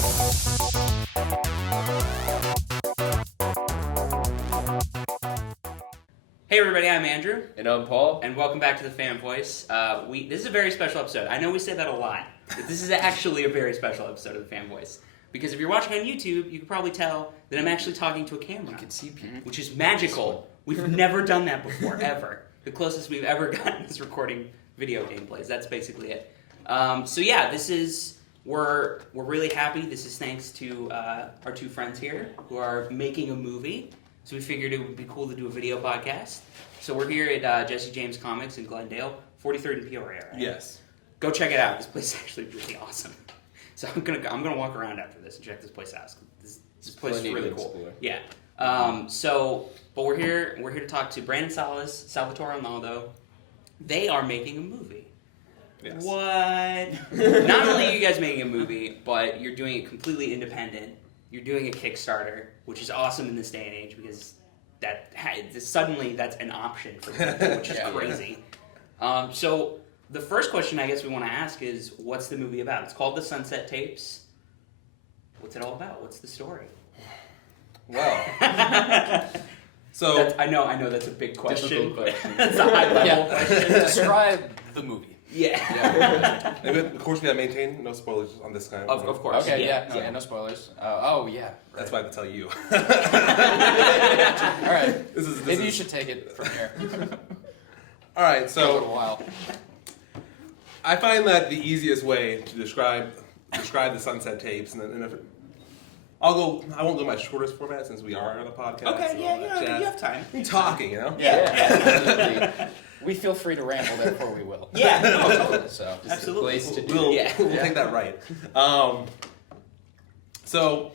Hey everybody, I'm Andrew. And I'm Paul. And welcome back to the Fan Voice. This is a very special episode. I know we say that a lot, but this is actually a very special episode of the Fan Voice. Because if you're watching on YouTube, you can probably tell that I'm actually talking to a camera. You can see people. Which is magical. We've never done that before, ever. The closest we've ever gotten is recording video gameplays. That's basically it. We're really happy. This is thanks to our two friends here who are making a movie. So we figured it would be cool to do a video podcast. So we're here at Jesse James Comics in Glendale, 43rd and Peoria, right? Yes. Go check it out. This place is actually really awesome. So I'm gonna walk around after this and check this place out. This place is really cool. Yeah. But we're here to talk to Brandon Salaz, Salvatore, Arnoldo. They are making a movie. Yes. What? Not only are you guys making a movie, but you're doing it completely independent. You're doing a Kickstarter, which is awesome in this day and age because suddenly that's an option for people, which is crazy. So the first question I guess we want to ask is, what's the movie about? It's called The Sunset Tapes. What's it all about? What's the story? Well, I know that's a big question. Difficult question. That's a high level question. Describe the movie. Yeah. And of course we gotta maintain no spoilers on this kind of Of course. Okay, no spoilers. Right. That's why I have to tell you. All right. Maybe you should take it from here. All right, For a little so while. I find that the easiest way to describe the Sunset Tapes, and if I won't go my shortest format since we are on a podcast. Okay, and all that jazz. you have time. I'm talking, you know? Yeah. We feel free to ramble, therefore we will. Yeah, no, totally. So, Absolutely. Place to do. We'll Yeah. take that right. So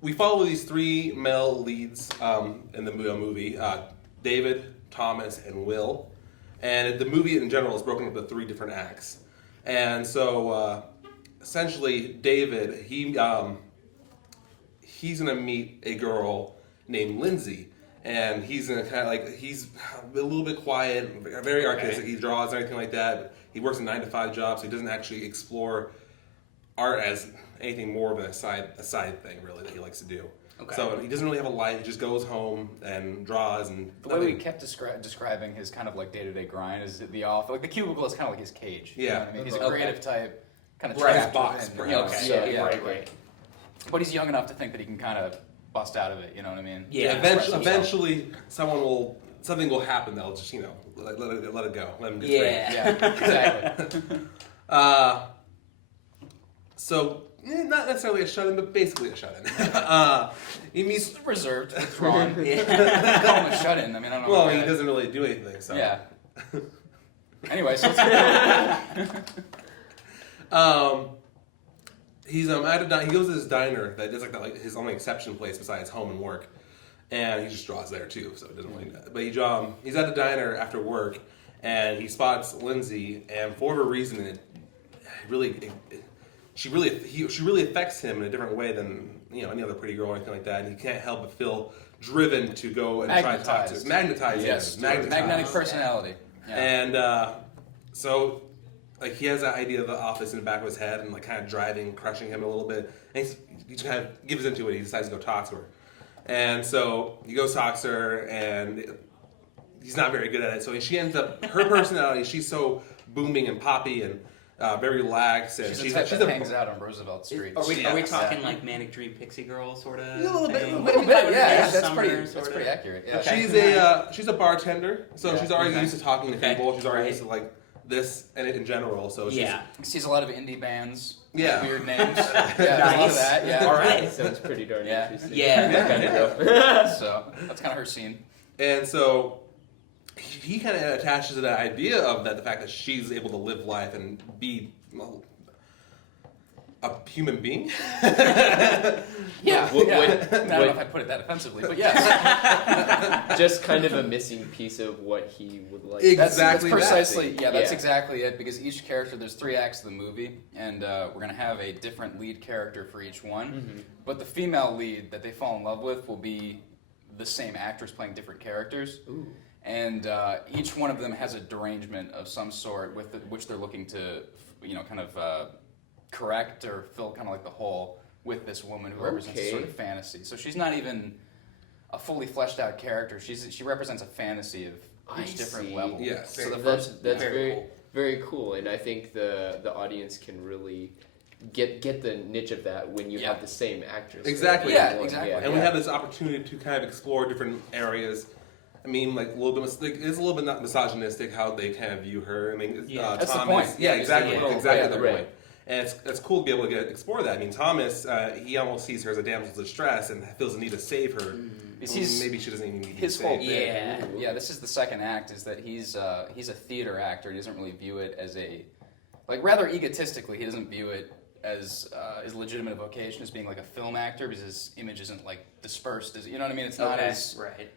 we follow these three male leads in the movie: David, Thomas, and Will. And the movie in general is broken up into three different acts. And so essentially, David he's gonna meet a girl named Lindsay. And he's gonna he's a little bit quiet, very artistic. He draws and everything like that. He works a 9-to-5 job, so he doesn't actually explore art as anything more than a side thing, really, that he likes to do. Okay. So he doesn't really have a life. He just goes home and draws. And the way we kept describing his kind of like day-to-day grind is the office. Like the cubicle is kind of like his cage. Yeah. You know what I mean? He's a creative type, kind of Right. trapped Box, within, perhaps. Right. But he's young enough to think that he can kind of bust out of it. You know what I mean? Yeah. Eventually, something will happen that'll just let it go. Let him get free. Yeah. Exactly. So, not necessarily a shut-in, but basically a shut-in. He meets... He's reserved, withdrawn. Yeah. Call him a shut-in. I mean, I don't know. Well, he doesn't really do anything, so... Yeah. Anyway, so let's he's at a he goes to this diner that is his only exception place besides home and work, and he just draws there too, so it doesn't really. But he's at the diner after work, and he spots Lindsay, and for whatever reason, she really affects him in a different way than any other pretty girl or anything like that, and he can't help but feel driven to go and try to talk to her. Magnetized. Yes. Magnetized. Magnetic personality. Yeah. And so he has that idea of the office in the back of his head and kind of driving, crushing him a little bit. And he just kind of gives into it. He decides to go talk to her. And so he goes talks to her, and he's not very good at it. So she ends up, her personality, she's so booming and poppy and very lax. And she's the type that hangs out on Roosevelt Street. Are we talking like Manic Dream Pixie Girl sort of? A little bit. Yeah, that's Summer, pretty accurate. Yeah. Okay. She's a bartender, so she's already used to talking to people. She's already Right. used to this and in general. So she's, Sees a lot of indie bands. Yeah. Weird names. Nice. A lot of that. Yeah. All right. Sounds pretty darn interesting. Yeah. That kind of girl. So that's kind of her scene. And so he kind of attaches to that idea of the fact that she's able to live life and be a human being. Yeah. I don't know would- if I'd put it that offensively, but yes. Just kind of a missing piece of what he would like. Exactly. That's precisely. that. Yeah, that's Yeah. exactly it. Because each character, there's 3 acts of the movie, and we're gonna have a different lead character for each one. Mm-hmm. But the female lead that they fall in love with will be the same actress playing different characters. Ooh. And each one of them has a derangement of some sort with which they're looking to, kind of correct or fill kind of like the hole with this woman who represents a sort of fantasy. So she's not even a fully fleshed out character. She represents a fantasy of each different level. Yes. So that's very cool. very cool, and I think the audience can really get the niche of that when you have the same actress. Exactly. Yeah, exactly. And we have this opportunity to kind of explore different areas. I mean, like a little bit, it's a little bit not misogynistic how they kind of view her. I mean, That's the Thomas. point. Yeah, exactly, Yeah. exactly the Right. point. And it's cool to be able to explore that. I mean, Thomas, he almost sees her as a damsel in distress and feels the need to save her. Maybe she doesn't even need to be His whole saved. thing. Yeah. This is the second act. Is that he's a theater actor. He doesn't really view it as rather egotistically. He doesn't view it as his legitimate vocation as being like a film actor because his image isn't like dispersed. As you know what I mean? It's not as right.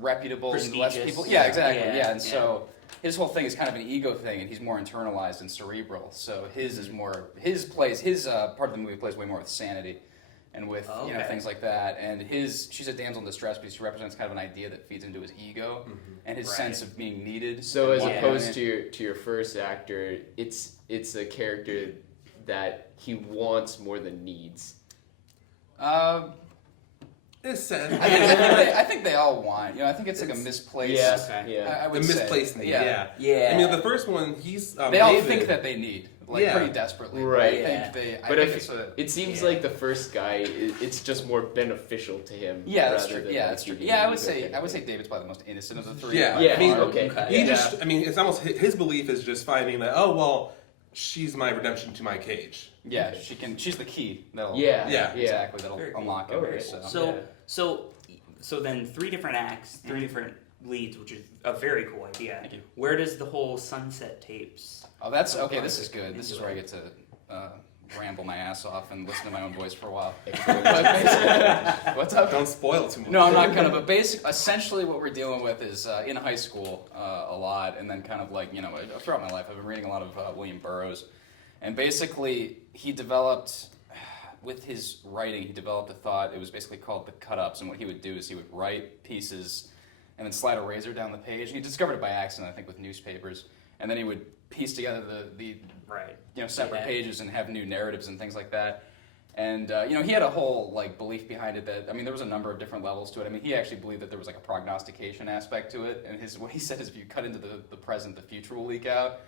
reputable and less Prestigious. people. Yeah, exactly. Yeah, And so his whole thing is kind of an ego thing, and he's more internalized and cerebral. So his is more his part of the movie plays way more with sanity, and with things like that. And she's a damsel in distress because she represents kind of an idea that feeds into his ego and his sense of being needed. So as opposed to your first actor, it's a character that he wants more than needs. It's sad. I think they all want. I think it's like a misplaced. I The would say. misplaced need. Yeah. I mean, the first one, he's They all David. think that they need, pretty desperately. Right. It seems like the first guy, it's just more beneficial to him. Yeah, that's rather true. than Yeah, like that's true. feeding Yeah, I the would ego say kind of thing. David's probably the most innocent of the three. Yeah. Yeah. I mean, Okay. it's almost his belief is just finding that, oh, well, she's my redemption to my cage. Yeah, she's the key. That'll, exactly. That'll Very cool. unlock Oh, everything. very So then 3 different acts, 3 different leads, which is a very cool idea. Thank you. Where does the whole Sunset Tapes? Oh, that's okay. This is good. This is where I get to ramble my ass off and listen to my own voice for a while. What's up? Don't spoil too much. No, I'm not gonna. But essentially, what we're dealing with is in high school a lot, and then kind of like throughout my life, I've been reading a lot of William Burroughs, and basically he developed. With his writing, he developed a thought. It was basically called the cut-ups, and what he would do is he would write pieces and then slide a razor down the page. And he discovered it by accident, I think, with newspapers. And then he would piece together the separate pages and have new narratives and things like that. And he had a whole belief behind it that there was a number of different levels to it. He actually believed that there was a prognostication aspect to it. And what he said is, if you cut into the present, the future will leak out.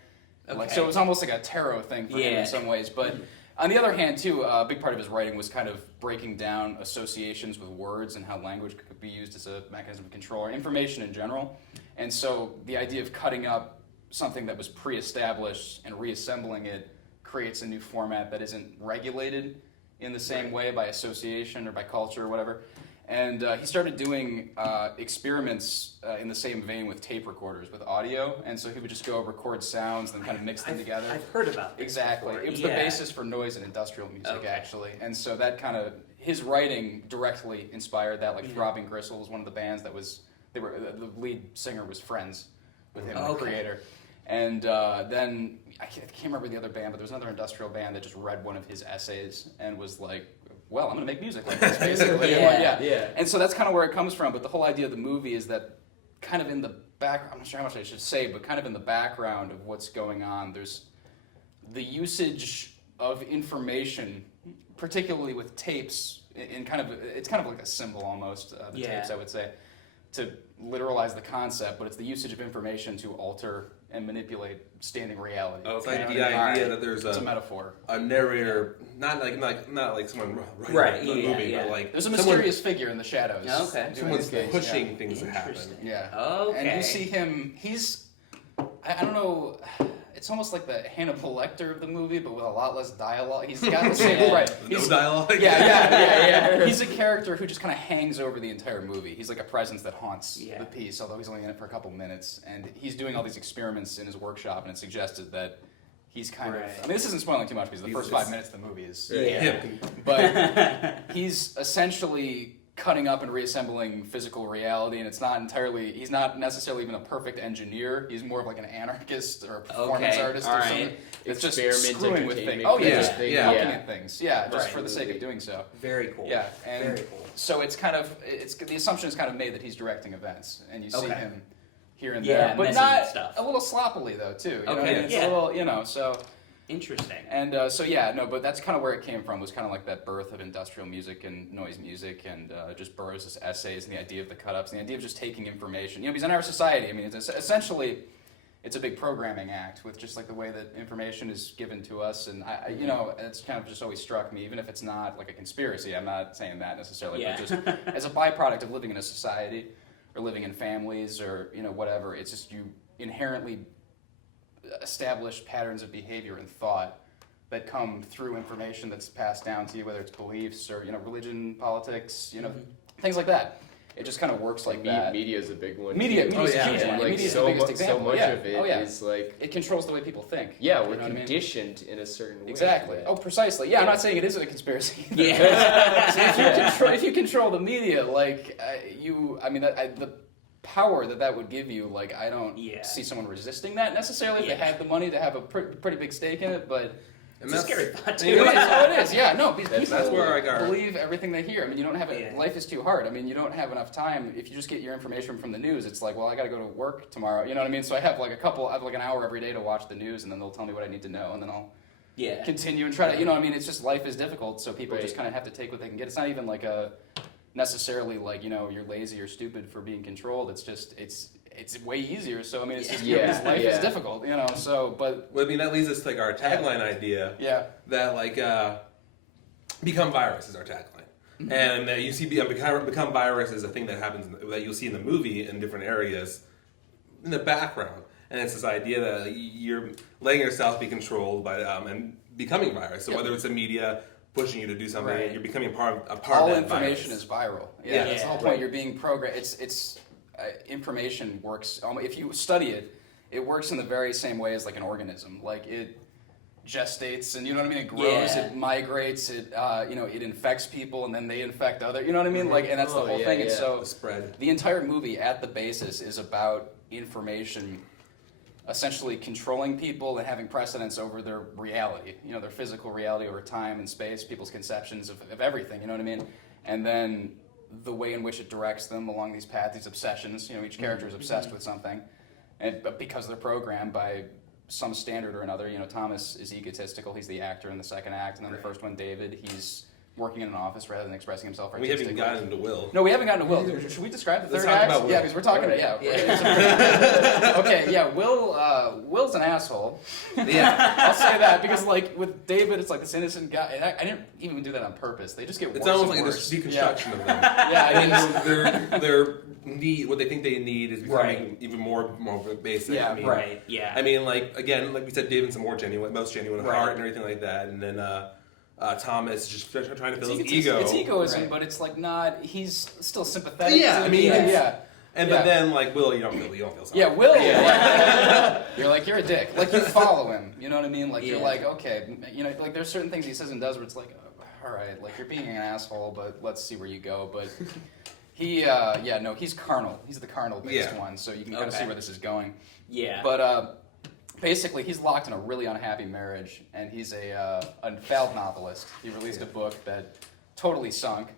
Okay. So it was almost like a tarot thing for him in some ways, but. On the other hand, too, a big part of his writing was kind of breaking down associations with words and how language could be used as a mechanism of control or information in general. And so the idea of cutting up something that was pre-established and reassembling it creates a new format that isn't regulated in the same way by association or by culture or whatever. And he started doing experiments in the same vein with tape recorders, with audio. And so he would just go record sounds and kind of mix them together. I've heard about this. Exactly. Before. It was the basis for noise and industrial music, actually. And so that kind of, his writing directly inspired that. Throbbing Gristle was one of the bands the lead singer was friends with him, the creator. And then, I can't remember the other band, but there was another industrial band that just read one of his essays and was like, well, I'm going to make music like this, basically. And so that's kind of where it comes from. But the whole idea of the movie is that kind of in the background, I'm not sure how much I should say, but kind of in the background of what's going on, there's the usage of information, particularly with tapes, it's kind of like a symbol almost, the tapes, I would say, to literalize the concept, but it's the usage of information to alter and manipulate standing reality. It's like the idea that there's a metaphor, a narrator, not like someone writing a movie, but there's a mysterious figure in the shadows. Okay, someone's pushing things to happen. Yeah. Okay. And you see him. I don't know. It's almost like the Hannibal Lecter of the movie, but with a lot less dialogue. He's got the same No dialogue. Yeah. He's a character who just kind of hangs over the entire movie. He's like a presence that haunts the piece, although he's only in it for a couple minutes. And he's doing all these experiments in his workshop, and it's suggested that he's kind of. This isn't spoiling too much because the first 5 minutes of the movie is. But he's essentially cutting up and reassembling physical reality, and he's not necessarily even a perfect engineer. He's more of like an anarchist or a performance artist or something. It's just screwing with things. Just poking at things. Just for the sake of doing so. Very cool. Yeah, and very cool. so it's kind of the assumption is kind of made that he's directing events, and you see him here and there, but not stuff. a little sloppily though too. You know? Okay. It's a little, so. Interesting. And but that's kind of where it came from. Was kind of like that birth of industrial music and noise music, and just Burroughs' essays and the idea of the cut-ups, and the idea of just taking information. Because in our society, I mean, it's essentially it's a big programming act with just like the way that information is given to us, and it's kind of just always struck me, even if it's not like a conspiracy. I'm not saying that necessarily, but just as a byproduct of living in a society or living in families or whatever, it's just you inherently establish patterns of behavior and thought that come through information that's passed down to you, whether it's beliefs or religion, politics, things like that. It just kind of works like that. Media is a big one. Media is a huge one. Like Media is the biggest example. So much of it is like it controls the way people think. Yeah, we're conditioned in a certain way. Exactly. Oh, precisely. Yeah, I'm not saying it isn't a conspiracy. Yeah. So if you control the media, like the power that would give you, like I don't see someone resisting that necessarily if they had the money to have a pretty big stake in it, but. It's a scary thought too. It is. Yeah, no, because people that's where I got believe everything they hear. I mean, you don't have life is too hard. I mean, you don't have enough time. If you just get your information from the news, it's like, well, I got to go to work tomorrow. You know what I mean? So I have like an hour every day to watch the news, and then they'll tell me what I need to know, and then I'll continue and try to. It's just life is difficult, so people just kind of have to take what they can get. It's not even like necessarily like you're lazy or stupid for being controlled. It's just it's way easier. So I mean, it's just life is difficult, So, but well, I mean, that leads us to like our tagline idea. Yeah. That like become virus is our tagline, Mm-hmm. and you see become virus is a thing that happens that you'll see in the movie in different areas in the background, and it's this idea that you're letting yourself be controlled by and becoming virus. So whether it's the media pushing you to do something, you're becoming a part of all that information virus. is viral. Yeah, that's the whole point. You're being programmed. It's information works. If you study it, it works in the very same way as like an organism. Like it gestates, and it grows, it migrates, it infects people, and then they infect other. You know what I mean? Like, and that's the whole thing. And so the spread. The entire movie, at the basis, is about information essentially controlling people and having precedence over their reality, their physical reality over time and space, people's conceptions of everything, you know what I mean? And then the way in which it directs them along these paths, these obsessions, each character is obsessed with something, and because they're programmed by some standard or another, Thomas is egotistical, he's the actor in the second act, and then the first one, David, he's working in an office rather than expressing himself artistically. We haven't gotten to Will. No, we haven't gotten to Will. Should we describe the Let's third talk act? about Will. Yeah, because we're talking. Okay, yeah. Will's an asshole. Yeah, I'll say that because like with David, it's like this innocent guy. And I didn't even do that on purpose. They just get worse. it's almost like and a worse. deconstruction of them. Yeah, their need, what they think they need, is becoming even more basic. Yeah, I mean, Yeah. I mean, like we said, David's more genuine, most genuine heart and everything like that, and then Thomas is just trying to fill his ego. It's egoism, but it's like not. He's still sympathetic. Yeah, I mean, but Yeah. then like Will, you don't feel something. Yeah, Will. You're like, you're a dick. Like you follow him. You know what I mean? Like you're like, okay, like there's certain things he says and does where it's like, all right, like you're being an asshole, but let's see where you go. But he's carnal. He's the carnal based one, so you can kind of see where this is going. Yeah. But basically, he's locked in a really unhappy marriage, and he's a failed novelist. He released a book that totally sunk,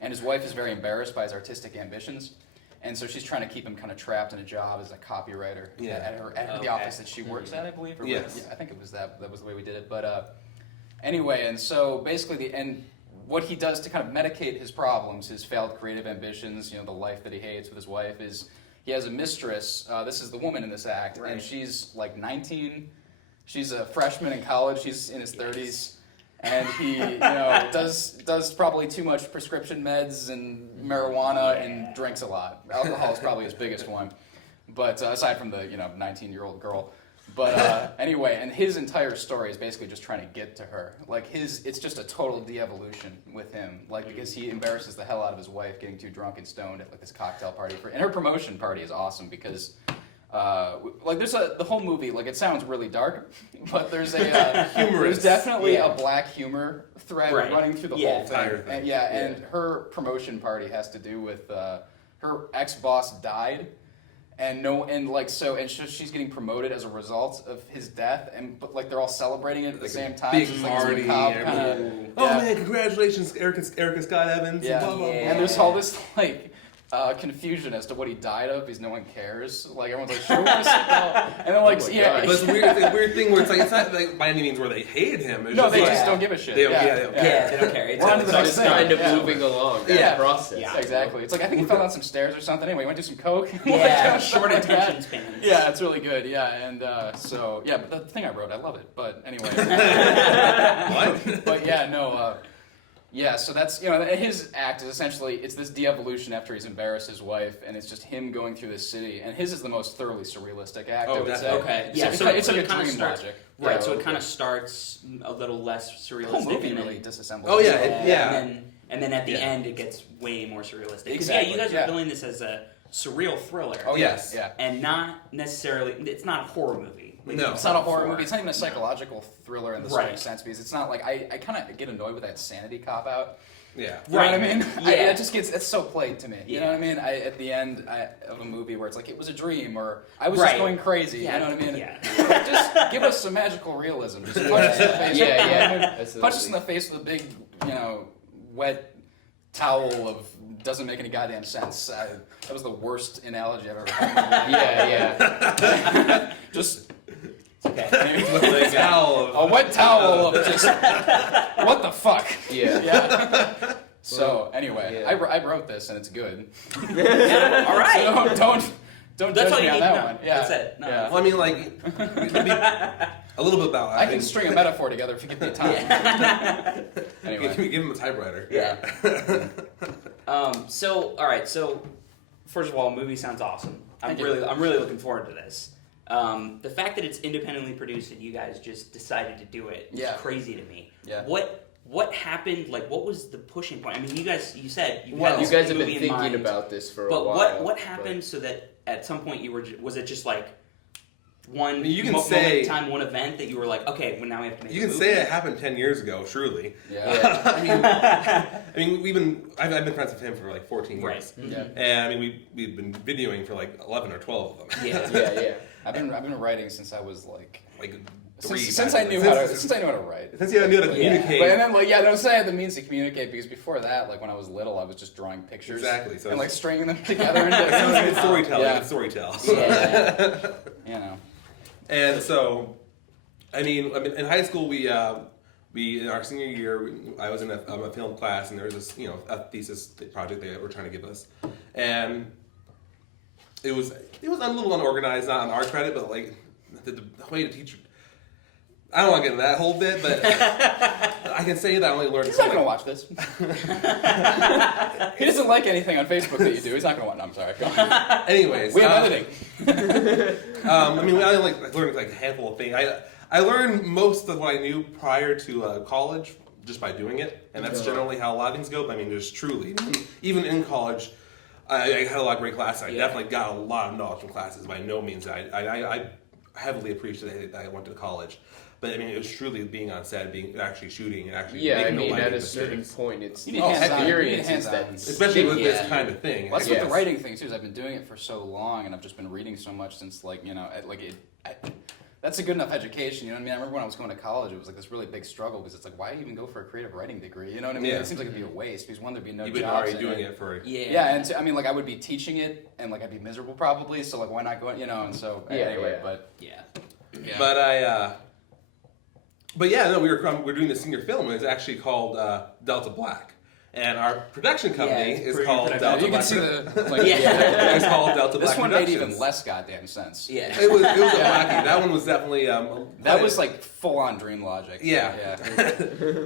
and his wife is very embarrassed by his artistic ambitions. And so she's trying to keep him kind of trapped in a job as a copywriter at the office that she works at, I believe. Or yes. I think it was that. That was the way we did it. But anyway, and so basically, what he does to kind of medicate his problems, his failed creative ambitions, the life that he hates with his wife, is he has a mistress. This is the woman in this act, and she's like 19. She's a freshman in college. She's in his 30s. And he, does probably too much prescription meds and marijuana and drinks a lot. Alcohol is probably his biggest one, but aside from the 19-year-old girl. But anyway, and his entire story is basically just trying to get to her. Like it's just a total de-evolution with him. Like because he embarrasses the hell out of his wife getting too drunk and stoned at like this cocktail party and her promotion party is awesome because. There's the whole movie, like it sounds really dark, but there's there's definitely a black humor thread running through the whole thing. And her promotion party has to do with her ex-boss died, she's getting promoted as a result of his death, but like they're all celebrating it at the same time. Big so party. Man, congratulations, Erica Scott Evans. Yeah. Blah, blah, blah. And there's all this like confusion as to what he died of because no one cares. Like everyone's like, show us, and then like, Oh my yeah, God. But it's a weird thing where it's like not by any means where they hated him. It's no, just they like, just don't give a shit. They don't, yeah, they don't Yeah, they don't care. It's We're on to the like- next Just thing. kind of Yeah. moving along that Yeah. process. Yeah. Exactly. It's like I think he fell down some stairs or something. Anyway, he went to do some coke. Yeah, Like, short like that. attention spans. Yeah, it's really good. Yeah, and so yeah, but the thing I wrote, I love it. But anyway, What? but yeah, no. Yeah, so that's his act is essentially it's this de-evolution after he's embarrassed his wife, and it's just him going through this city, and his is the most thoroughly surrealistic act. Oh, I would say. definitely. Okay. It's Yeah. like, So it's so like it a kind of dream starts. logic. Right. Yeah, So it okay. kind of starts a little less The surrealistic. whole movie and then- really disassembles. Oh, yeah, itself. yeah. And then at the Yeah. end, it gets way more surrealistic. 'Cause, Exactly, Yeah, you guys yeah. are billing this as a surreal thriller. Oh Yes. yes, yeah. And not necessarily. It's not a horror movie. Like No. It's not a horror movie. It's not even a psychological thriller in the Right. strict sense because it's not like I kind of get annoyed with that sanity cop out. Yeah. You know what I Right. mean? Yeah. It just gets it's so played to me. You know Yeah. what I mean? At the end of a movie where it's like it was a dream or I was Right. just going crazy. Yeah. You know what I mean? Yeah. Like, just give us some magical realism. Just punch us in the face. Yeah, You know what I yeah, mean? absolutely. Punch us in the face with a big, wet towel of doesn't make any goddamn sense. That was the worst analogy I've ever heard. Yeah. Just Okay. Like, owl. a wet towel of just what the fuck. Yeah. Yeah. So anyway, Yeah. I wrote this and it's good. Yeah, all right. So don't That's judge all me you on need that to know. one. Yeah. That's it. No. Yeah. Well, I mean, like, a little bit about. I can string a metaphor together if you give me time. Anyway. Give him a typewriter. Yeah. So all right. So first of all, movie sounds awesome. I'm Thank you. really looking forward to this. The fact that it's independently produced and you guys just decided to do it is Yeah. crazy to me. Yeah. What happened? Like, what was the pushing point? I mean, you said you Well, had you this guys have been movie in thinking mind, about this for a but while. what happened so that at some point you were was it just like one You can moment say- in time, one event that you were like, okay, well now we have to make. You a can movie? say it happened 10 years ago, surely. Yeah. I mean, I've been friends with him for like 14 Right. years. Mhm. Yeah. And I mean, we've been videoing for like 11 or 12 of them. Yeah. Yeah. I've been writing since I was like Like three. since I knew how to write. Since you knew how to Yeah. communicate. But and then like I say I had the means to communicate because before that, like when I was little, I was just drawing pictures. Exactly, so and like it's- stringing them together it's storytelling. Yeah. It's storytell. Yeah. You know. And so, I mean, in high school, we in our senior year, I was in a film class, and there was this, a thesis project they were trying to give us, and it was a little unorganized, not on our credit, but like the way to teach. I don't want to get into that whole bit, but I can say that I only learned. He's not gonna watch this. He doesn't like anything on Facebook that you do. He's not gonna watch. No, I'm sorry. Go on. Anyways, We have editing. I mean, I only learned like a handful of things. I learned most of what I knew prior to college just by doing it, and that's generally how a lot of things go. But I mean, there's truly even in college, I had a lot of great classes. I definitely got a lot of knowledge from classes. By no means, I heavily appreciate that I went to college. But I mean, it was truly being on set, actually shooting, and actually Yeah, I making mean, the lighting at a certain mistakes. point, it's You the need hands-on- experiences you need that hands-on. Especially with Yeah. this kind of thing. Well, that's Yes. with the writing thing too. Is I've been doing it for so long, and I've just been reading so much since that's a good enough education. You know what I mean? I remember when I was going to college, it was like this really big struggle because it's like, why even go for a creative writing degree? You know what I mean? Yeah. It seems like it'd be a waste because one, there'd be no You've been jobs already in doing it for. Yeah. Yeah, and I mean, like I would be teaching it, and like I'd be miserable probably. So like, why not go? And so anyway, yeah. but Yeah. yeah. But yeah, no, we're doing the senior film. It's actually called Delta Black, and our production company it's is pretty called production. Delta you Black. can see the like, Yeah. It's called Delta Black This one made Productions. even less goddamn sense. Yeah. It was wacky. That one was definitely That was like full on dream logic. Yeah.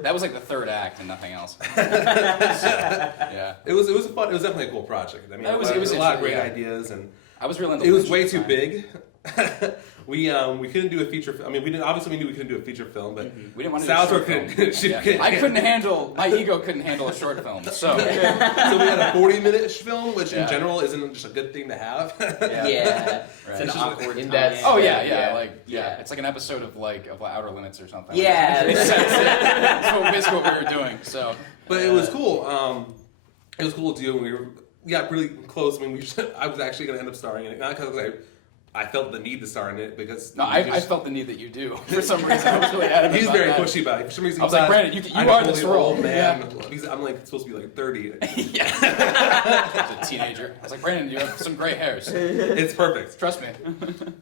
That was like the third act and nothing else. Yeah. It was fun. It was definitely a cool project. I mean, It was a lot of great interesting, ideas, and I was really into it was Lynch way at the too time. big. We couldn't do a feature. I mean, we knew we couldn't do a feature film, but We didn't want to do a Salvatore short film. couldn't. Yeah. I couldn't handle, my ego couldn't handle a short film. So, So we had a 40-minute film, which Yeah. in general isn't just a good thing to have. Yeah. It's an Right. awkward In time. that- oh Yeah. yeah. Yeah. It's like an episode of Outer Limits or something. Yeah. That's basically what we were doing. So, But it was cool. It was cool to do. We got really close. I mean, I was actually going to end up starring in it, not because I felt the need to star in it because No, I felt the need that you do. For some reason, I was really adamant he's about very that. pushy about it. For some reason, I was like, Brandon, you are this role. Old man. Yeah. Because I'm like supposed to be like 30. Yeah. As a teenager. I was like, Brandon, you have some gray hairs. It's perfect. Trust me.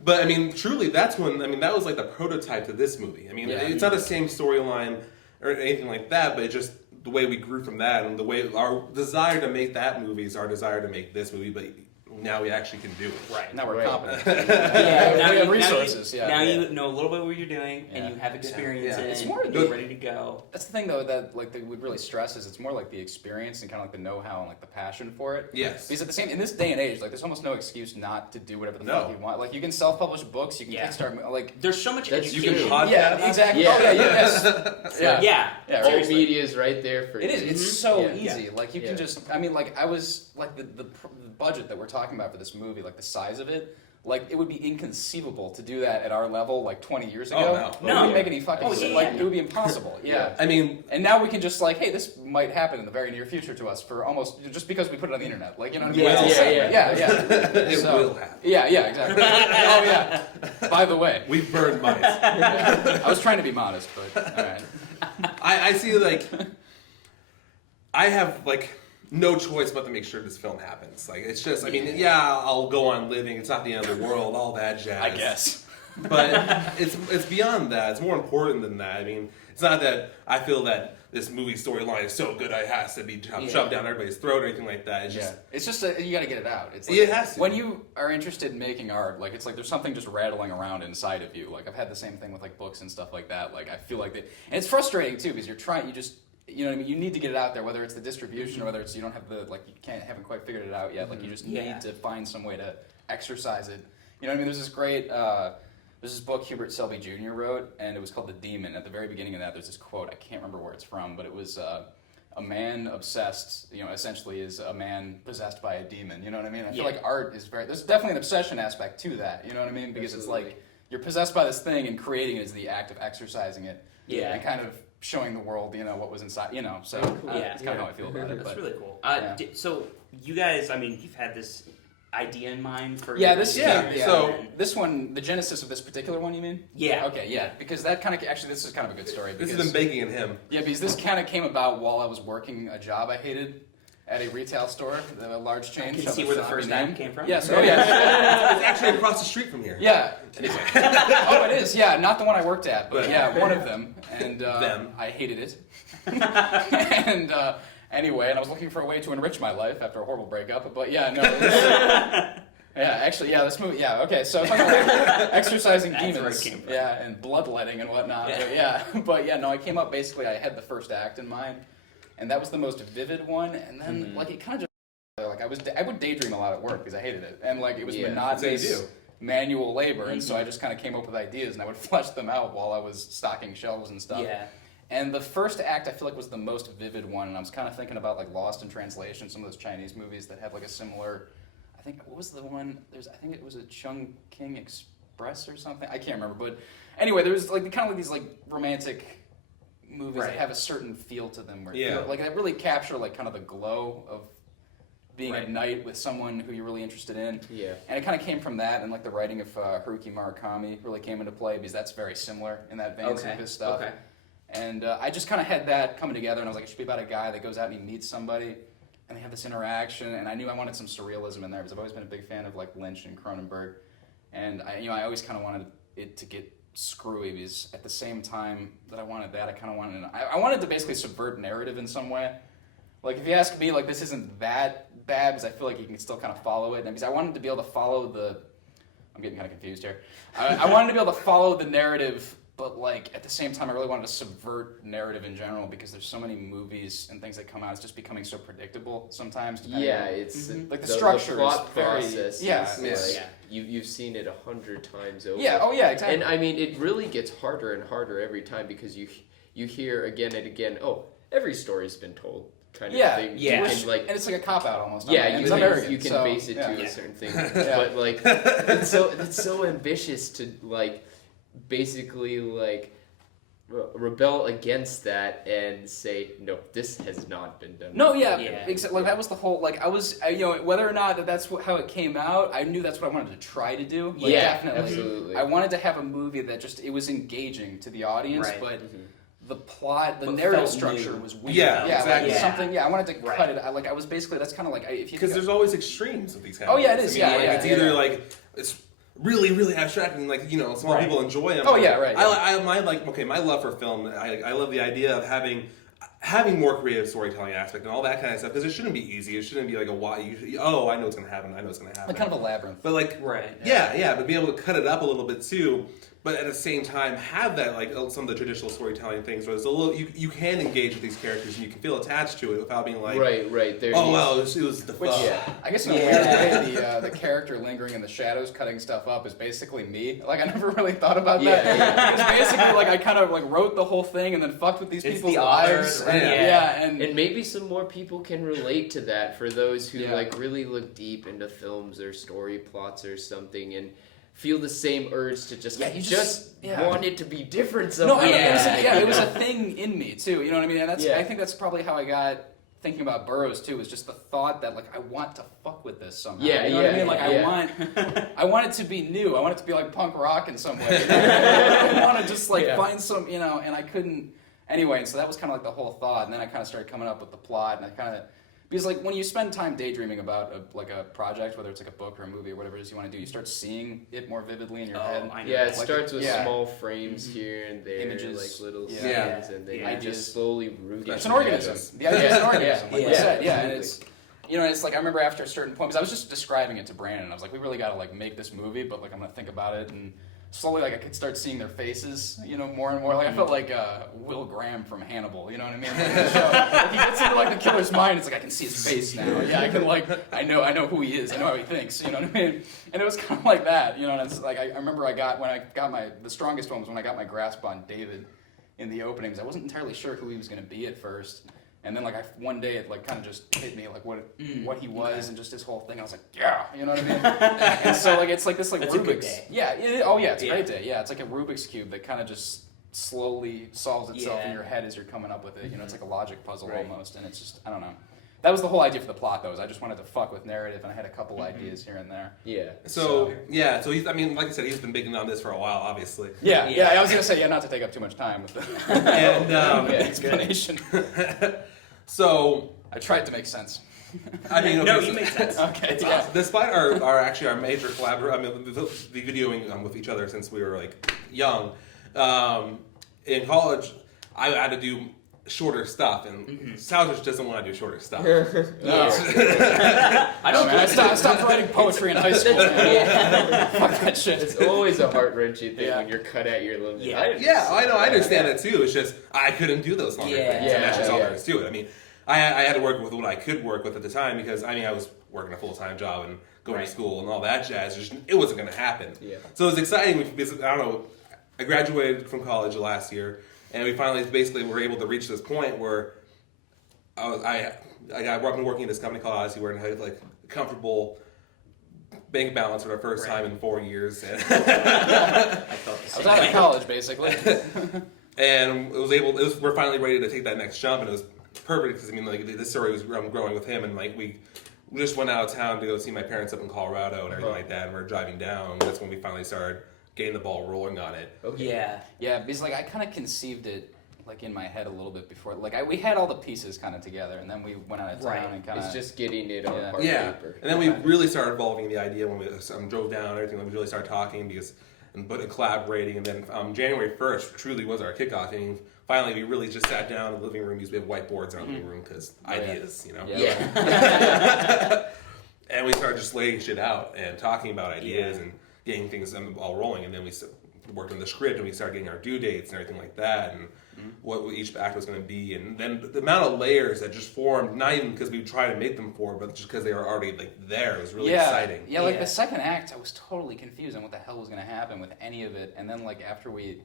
But I mean, truly, that's when, I mean, that was like the prototype to this movie. I mean, Yeah. it's not the same storyline or anything like that, but it just the way we grew from that and the way our desire to make that movie is our desire to make this movie, but now we actually can do it. Right. Now we're Right. competent. Yeah, we have now resources. Now yeah. you know a little bit what you're doing, and Yeah. you have experience Yeah. in It's it. more You're the- ready to go. That's the thing, though, that like that we really stress is it's more like the experience and kind of like the know-how and like the passion for it. Yes. Because at the same, in this day and age, like there's almost no excuse not to do whatever the No. fuck you want. Like you can self-publish books, you can Yeah. kickstart, like There's so much That's education. You can podcast. yeah, exactly. Yeah. Oh yeah, yes. yeah. Yeah. All seriously. media is right there for It you. is. It's so Yeah. easy. Like you Yeah. can just. I mean, like I was like the budget that we're talking about for this movie, like the size of it. Like it would be inconceivable to do that at our level, like 20 years ago. Oh, no. It No. wouldn't make any fucking Oh, sense. yeah, Like yeah. it would be impossible. Yeah. I mean, And now we can just like, hey, this might happen in the very near future to us for almost just because we put it on the internet. Like you know what I mean? Yeah, It's yeah, insane. yeah. it So- will happen. Yeah, exactly. Oh yeah. By the way, We've burned mice. I was trying to be modest, but all right. I see, like, I have, like, no choice but to make sure this film happens. Like, it's just, I mean, yeah, I'll go on living. It's not the end of the world, all that jazz. I guess. But it's beyond that. It's more important than that. I mean, it's not that I feel that this movie storyline is so good it has to be shoved down everybody's throat or anything like that. It's just, It's just you got to get it out. It's like, It has to. When you are interested in making art, like it's like there's something just rattling around inside of you. Like I've had the same thing with like books and stuff like that. Like I feel like and it's frustrating too because you know what I mean. You need to get it out there, whether it's the distribution or whether it's you don't have haven't quite figured it out yet. Like you just Yeah. need to find some way to exercise it. You know what I mean? There's this great. There's this book Hubert Selby Jr. wrote, and it was called The Demon. At the very beginning of that, there's this quote. I can't remember where it's from, but it was a man obsessed. You know, essentially is a man possessed by a demon. You know what I mean? I feel like art is there's definitely an obsession aspect to that. You know what I mean? Because Absolutely. it's like you're possessed by this thing, and creating it is the act of exercising it. Yeah. And kind of showing the world, you know, what was inside. You know, so Yeah. that's kind of how I feel about it. That's But really cool. Yeah. So you guys, I mean, you've had this idea in mind for yeah, this So- this one, the genesis of this particular one, you mean? Yeah. Okay, yeah, because that kind of actually this is kind of a good story. this Because, has been baking in him. yeah, because this kind of came about while I was working a job I hated at a retail store, a large chain. I can shall see not where the be first named. act came from. Yes, oh yeah. It's actually across the street from here. Yeah. Oh, it is. Yeah, not the one I worked at, but But- yeah, one of them. And Them. I hated it. And anyway, and I was looking for a way to enrich my life after a horrible breakup. But yeah, no. Yeah, actually, yeah, this movie, yeah, okay, so it's like exercising That's where it demons, came from. yeah, and bloodletting and whatnot, Yeah. but yeah, no, I came up, basically, I had the first act in mind, and that was the most vivid one, and then, like, it kind of just, like, I would daydream a lot at work, because I hated it, and, like, it was Yeah. That's what you monotonous do. manual labor, and so I just kind of came up with ideas, and I would flesh them out while I was stocking shelves and stuff. Yeah. And the first act, I feel like, was the most vivid one, and I was kind of thinking about, like, Lost in Translation, some of those Chinese movies that have, like, a similar... I think what was the one? I think it was a Chungking Express or something. I can't remember, but anyway, there was like kind of like these like romantic movies that Right. have a certain feel to them, where Yeah. like that really capture like kind of the glow of being Right. at night with someone who you're really interested in. Yeah. And it kind of came from that, and like the writing of Haruki Murakami really came into play because that's very similar in that vein Okay. of his stuff. Okay. And I just kind of had that coming together, and I was like, it should be about a guy that goes out and he meets somebody, and they have this interaction, and I knew I wanted some surrealism in there, because I've always been a big fan of, like, Lynch and Cronenberg, and I always kind of wanted it to get screwy, because at the same time that I wanted that, I wanted to basically subvert narrative in some way. Like, if you ask me, like, this isn't that bad, because I feel like you can still kind of follow it, and because I wanted to be able to follow I'm getting kind of confused here. I wanted to be able to follow the narrative, but like at the same time, I really wanted to subvert narrative in general because there's so many movies and things that come out. It's just becoming so predictable sometimes. Yeah, on- it's Like, the structure plot is very- process. yeah, is, yeah. like, you've seen it 100 times over. Yeah. Oh yeah. Exactly. And I mean, it really gets harder and harder every time because you hear again and again, oh, every story's been told, kind of Yeah, thing. yeah. You can, like, and it's like a cop out almost. yeah, and you I'm arrogant, can so, base it yeah. to Yeah. a certain thing, but like it's so ambitious to like basically like rebel against that and say, no, this has not been done. No, before. like that was the whole, like, whether or not that's how it came out, I knew that's what I wanted to try to do. Like, definitely. Absolutely. I wanted to have a movie that it was engaging to the audience, Right. but the plot, the narrative structure was weird. Yeah, like exactly. something. Yeah, I wanted to cut it. I was basically, that's kind of like, if you Because there's always extremes with these kind Oh, of yeah, it movies. is, I mean, yeah, it's either like it's really, really abstract and like small Right. people enjoy them. Oh, yeah, right, My love for film. I love the idea of having more creative storytelling aspect and all that kind of stuff because it shouldn't be easy. It shouldn't be like a why. I know it's gonna happen. I know it's gonna happen. like kind of a labyrinth. But like, Right. yeah, but be able to cut it up a little bit too. But at the same time, have that like some of the traditional storytelling things where it's a little you can engage with these characters and you can feel attached to it without being like, Right. There oh needs- well, it was the Which, fuck. I guess in a weird way, the character lingering in the shadows, cutting stuff up, is basically me. Like, I never really thought about that. Yeah. It's basically like I kind of like wrote the whole thing and then fucked with these It's people's the author, lives. right? Yeah, and And maybe some more people can relate to that for those who Yeah. like really look deep into films or story plots or something and feel the same urge to just Yeah, you want it to be different no, somehow. it was a thing in me too. You know what I mean? And that's Yeah. I think that's probably how I got thinking about Burroughs too. Was just the thought that like I want to fuck with this somehow. Yeah, you know what I yeah, mean? Like yeah. I want it to be new. I want it to be like punk rock in some way. You know? I want to just like find some, and I couldn't. Anyway, so that was kind of like the whole thought, and then I kind of started coming up with the plot, and I kind of. Because like when you spend time daydreaming about a project, whether it's like a book or a movie or whatever it is you want to do, you start seeing it more vividly in your head. I know. Yeah, it Like, starts with yeah. small frames here and there, Images. like little Yeah. scenes, and then Yeah. you just slowly root It's it an organism. The idea is an organism, like Yeah. we said. Yeah, and absolutely. it's like I remember after a certain point, because I was just describing it to Brandon, and I was like, we really got to like make this movie, but like I'm gonna think about it, and slowly like I could start seeing their faces, more and more. Like I felt like Will Graham from Hannibal, you know what I mean? Like, the show. Like, he gets into like the killer's mind. It's like I can see his face now. Yeah, I can I know who he is. I know how he thinks. You know what I mean? And it was kind of like that. And it's like I remember the strongest one was when I got my grasp on David in the openings. I wasn't entirely sure who he was going to be at first. And then one day it like kind of just hit me like what he was and just his whole thing. I was like, yeah, you know what I mean? And so like it's like this like That's a Rubik's. good day. Yeah. It's a great day. Yeah, it's like a Rubik's cube that kind of just slowly solves itself in your head as you're coming up with it. It's like a logic puzzle Right. almost, and it's just I don't know. That was the whole idea for the plot, though. Is I just wanted to fuck with narrative, and I had a couple ideas here and there. Yeah. So he's, like I said, he's been bigging on this for a while, obviously. Yeah. I was gonna say not to take up too much time with the And explanation. So I tried to make sense. I mean, No, okay, you so- make sense. Okay. It's yeah. awesome. Despite our major the videoing with each other since we were like young, in college I had to do shorter stuff, and Salaz just doesn't want to do shorter stuff. I don't. I stopped writing poetry in high school. Fuck that shit. It's always a heart-wrenching thing Yeah. when you're cut at your limit. Yeah. I know. I understand that too. It's just I couldn't do those longer Yeah. things, and that's just all Yeah. there is to it. I mean, I had to work with what I could work with at the time because I was working a full-time job and going Right. to school and all that jazz. It wasn't going to happen. Yeah. So it was exciting because I don't know. I graduated from college last year, and we finally basically were able to reach this point where I got working in this company called Odyssey, where I had like a comfortable bank balance for the first time in 4 years. I felt the I was same out way. of college, basically. And we're finally ready to take that next jump, and it was perfect because this story was growing with him, and like we just went out of town to go see my parents up in Colorado and everything like that, and we're driving down. That's when we finally started getting the ball rolling on it. Yeah. Yeah, because like I kind of conceived it like in my head a little bit before. Like we had all the pieces kind of together, and then we went out of town Right. and kind of. It's just getting it on Yeah. hard Yeah, paper. and then we really started evolving the idea when we drove down and everything. When we really started talking and collaborating, and then January 1st truly was our kickoff. And finally, we really just sat down in the living room because we have whiteboards in our living room because ideas, Yeah. And we started just laying shit out and talking about ideas and getting things all rolling. And then we worked on the script and we started getting our due dates and everything like that, and what each act was going to be. And then the amount of layers that just formed, not even because we tried to make them for, but just because they were already like there. It was really exciting. Yeah, like Yeah. the second act, I was totally confused on what the hell was going to happen with any of it. And then like after we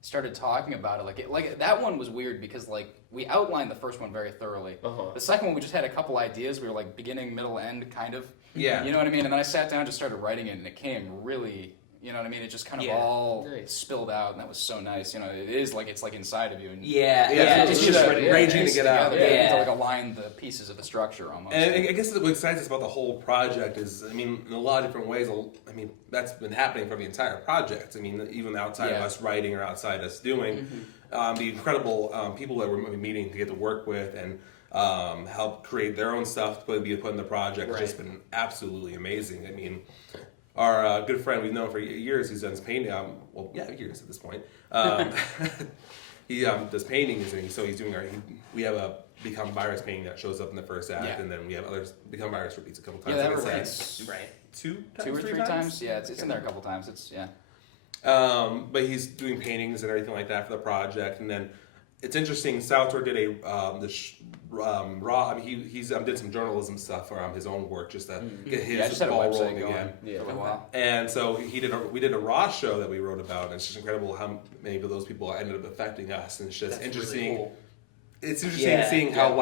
started talking about it, like that one was weird because like we outlined the first one very thoroughly. Uh-huh. The second one, we just had a couple ideas. We were like beginning, middle, end, kind of. Yeah. You know what I mean? And then I sat down and just started writing it, and it came really, You know what I mean? It just kind of Yeah. all Nice. spilled out, and that was so nice. You know, it is like it's like inside of you. And Yeah, it's just just like raging to piece get out. together, Yeah. to like align the pieces of the structure almost. And I guess what excites us about the whole project is, I mean, in a lot of different ways, I mean, that's been happening for the entire project. I mean, even outside of us writing or outside us doing, the incredible people that we're meeting to get to work with and help create their own stuff to be put in the project has just been absolutely amazing. I mean, our good friend we've known for years, he's done his painting, years at this point. He does paintings, and so he's doing we have a Become Virus painting that shows up in the first act, and then we have others. Become Virus repeats a couple times. Yeah, that like I repeats said. right. Two or three times. Yeah, it's in there a couple times. It's But he's doing paintings and everything like that for the project, and then it's interesting. Salvatore did raw. I mean, he's did some journalism stuff for his own work just to get his just had a ball website rolling going again. for a little while. And so we did a raw show that we wrote about, and it's just incredible how many of those people ended up affecting us, and it's just That's interesting. really cool. It's interesting seeing how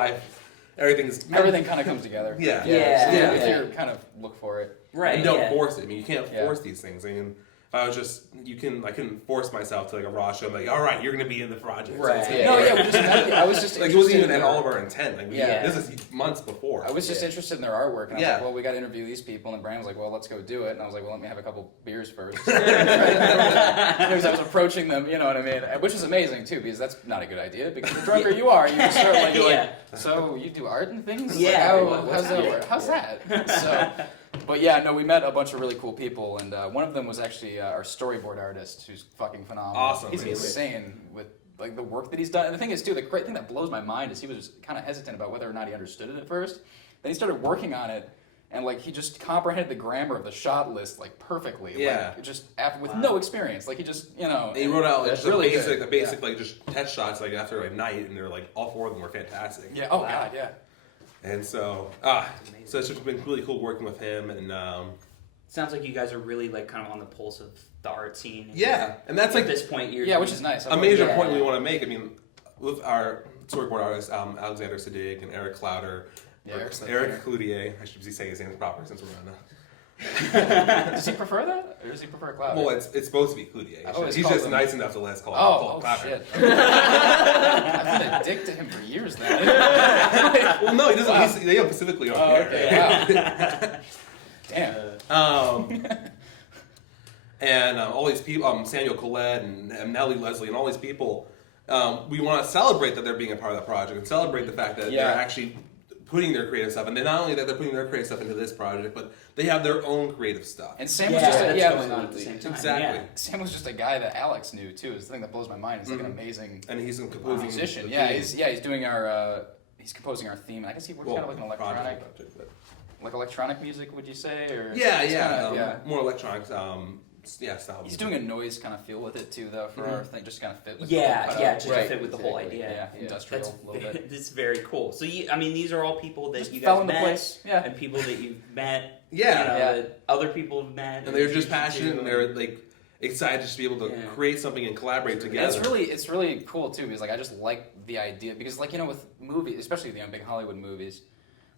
everything kind of comes together. Yeah. If you kind of look for it. Right. You don't force it. I mean, you can't force these things. I mean, I couldn't force myself to like a raw show. I'm like, all right, you're going to be in the project. Right. So No, I was just like it wasn't interested even in at all their- of our intent. Like this is months before. I was just interested in their artwork, and I was Yeah. like, well, we got to interview these people, and Brian was like, well, let's go do it, and I was like, well, let me have a couple beers first. As I was approaching them, you know what I mean, which is amazing too, because that's not a good idea, because the drunker you are, you just start like, you're like, so you do art and things? Yeah. Like, how's that work? How's that? So, but yeah, no, we met a bunch of really cool people, and one of them was actually our storyboard artist, who's fucking phenomenal. Awesome. He's insane with like the work that he's done. And the thing is, too, the great thing that blows my mind is he was kind of hesitant about whether or not he understood it at first. Then he started working on it, and like he just comprehended the grammar of the shot list like perfectly. Yeah. Like, just with no experience. Like he just, you know. And he wrote out like That's the really basic, good. like just test shots like after a night, and they're like all four of them were fantastic. Yeah. Oh God. Yeah. And so so it's just been really cool working with him, and Sounds like you guys are really like kind of on the pulse of the art scene. and that's like At this point, Which is nice. a major Yeah. point we want to make. I mean, with our storyboard artists, Alexander Sadig and Eric Clouder, Yeah, Eric's the Eric Cloutier, I should be saying his name proper since we're on Does he prefer that, or does he prefer Cloud? Well, it's supposed to be Cloutier. Oh, it's He's called just him. nice enough to let us call Oh, Clouder. shit. I've been a dick to him for years now. Well, no, he doesn't. They specifically don't care. Okay, wow. Damn. And all these people, Samuel Collette and Nellie Leslie and all these people, we want to celebrate that they're being a part of the project and celebrate the fact that they're actually putting their creative stuff, and then not only that they're putting their creative stuff into this project, but they have their own creative stuff. And Sam was just that's a, going on at the same time. Exactly. Sam was just a guy that Alex knew too. Is the thing that blows my mind. He's like an amazing And he's composing musician. the Yeah, theme. he's doing our he's composing our theme. I guess he works kind of like an electronic, like electronic music. Would you say? Or more electronic, style. He's doing a noise kind of feel with it too, though, for our thing, just kind of fit with just right. to fit with the whole idea. Yeah, industrial That's a little bit. This is very cool. So these are all people that Just you fell guys into met, place. Yeah. and people that you've met. Yeah. that other people have met, And they're just passionate, and they're like excited just to be able to create something and collaborate together. And it's really cool too, because like I just like the idea, because like, you know, with movies, especially the big Hollywood movies,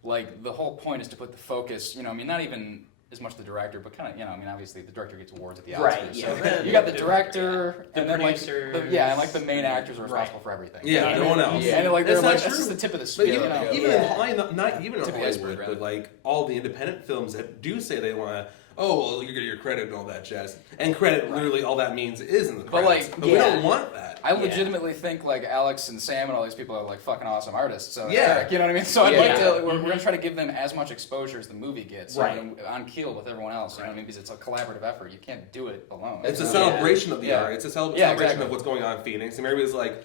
like the whole point is to put the focus, you know, I mean, not even as much the director, but kind of, you know, I mean, obviously the director gets awards at the Oscars. Right, yeah. So you got the director, the and then like producers. and like the main actors are responsible for everything. Yeah, You know no what I one mean? else. Yeah, and like That's they're not like, this true. is the tip of the But spear. even, you know? even in Hollywood, not even in Tip of the Hollywood, iceberg, but rather. like all the independent films that do say they want to, oh, well, you get your credit and all that jazz. And credit, literally, all that means is in the But, credits. like, But we don't want that. I legitimately think like Alex and Sam and all these people are like fucking awesome artists. So Yeah. Eric, you know what I mean? So I'd like Yeah. to. We're gonna try to give them as much exposure as the movie gets, Right. you know, on keel with everyone else. You know what I mean? Because it's a collaborative effort. You can't do it alone. It's a So- celebration of the Yeah. art. It's a Yeah, celebration exactly. of what's going on in Phoenix. And everybody's like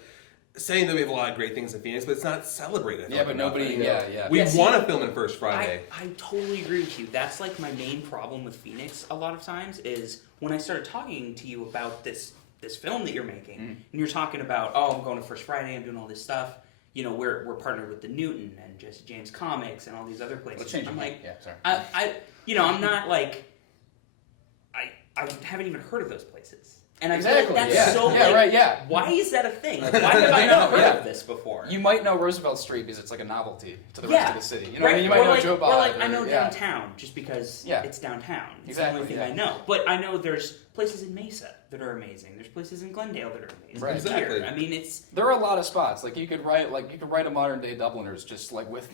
saying that we have a lot of great things in Phoenix, but it's not celebrated. Yeah, but nobody. Yeah. We Yeah, see, want to film it First Friday. I totally agree with you. That's like my main problem with Phoenix a lot of times is when I started talking to you about this film that you're making, and you're talking about, oh, I'm going to First Friday, I'm doing all this stuff. You know, we're partnered with the Newton and Jesse James Comics and all these other places. Let's change I'm it. like, Yeah, sorry. I'm not like, I haven't even heard of those places. And I feel Exactly, like that's yeah. so Yeah, like, right, yeah. why is that a thing? Like, why have I not heard of this before? You might know Roosevelt Street because it's like a novelty to the rest of the city. You know what I mean? You Or might know like, Joe or Bob. like I know downtown just because Yeah. it's downtown. It's Exactly, the only thing yeah. I know. But I know there's places in Mesa that are amazing. There's places in Glendale that are amazing. Right. Exactly. Here. I mean, it's There are a lot of spots. Like you could write a modern day Dubliners just like with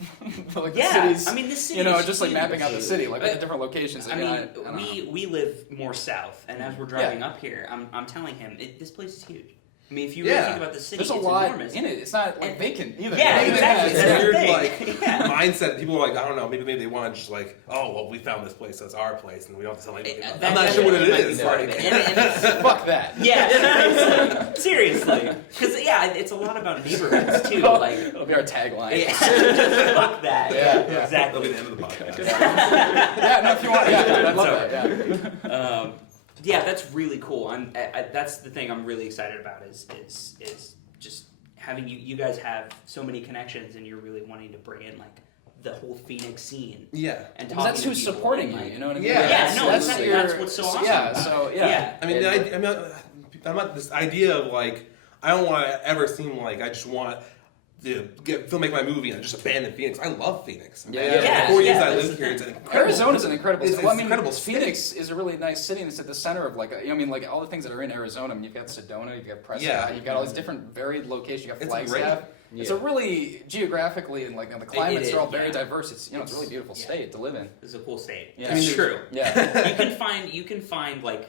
like the yeah. cities. I mean, this city You know, is just like huge. mapping out the city, like with the different locations. I Yeah, mean, don't know. we live more south, and as we're driving up here, I'm telling him this place is huge. I mean, if you really Yeah. think about the city, There's a it's lot enormous. in it. It's not like And- vacant either. Yeah, Maybe exactly. It's That's a the weird thing. like Yeah. mindset. People are like, I don't know, maybe they want to just like, oh well, we found this place, so it's our place, and we don't have to tell anybody. That I'm not sure what it definitely might be is. part of Like, it. And it's, Fuck that. yeah, seriously, because it's a lot about neighborhoods too. Like, That'll be our tagline. yeah. Fuck that. Yeah, that'll exactly. be the end of the podcast. Yeah, no, if you want, yeah, I'd love that. Yeah. Yeah, that's really cool. That's the thing I'm really excited about is just having you guys have so many connections and you're really wanting to bring in like the whole Phoenix scene Yeah. and Because that's talking who's to people supporting and, you. like, You know what I mean? Yeah. Yeah, no, that's exactly. your- That's what's so awesome Yeah. about it. So yeah. I mean, I'm not this idea of like, I don't want to ever seem like I just want to make my movie and just abandon Phoenix. I love Phoenix. Yeah. For 4 years Yeah, I that's lived the here. thing. It's incredible. Arizona's an incredible It's city. Well, I mean, incredible city. Phoenix is a really nice city, and it's at the center of like, I mean, like all the things that are in Arizona. I mean, you've got Sedona, you've got Prescott, Yeah. you've got all these different varied locations. You got It's Flagstaff. great. It's a really geographically and like the climates is, are all very yeah. diverse. It's it's a really beautiful yeah. state to live in. It's a cool state. Yeah. It's I mean, true. Yeah. you can find like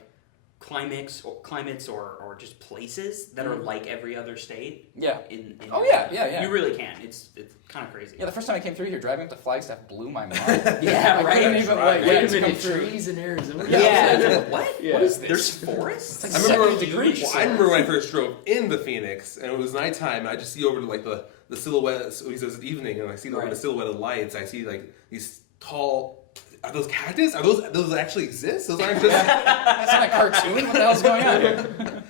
climates or just places that are like every other state. Yeah. In Oh, yeah, yeah. You really can. It's kind of crazy. Yeah, the first time I came through here, driving up to Flagstaff blew my mind. Yeah, I right. couldn't even like Wait wait a to come minute, through. trees in Arizona? Yeah. What? Yeah. What is this? There's forests. It's I like remember, 70 degrees. I remember when I first drove into Phoenix, and it was nighttime, and I just see over like the silhouette. So it was evening, and I see over Right. the silhouette of lights. I see like these tall. Are those cactus? Are those actually exist? Those aren't just. That's not a cartoon. What the hell's going on here?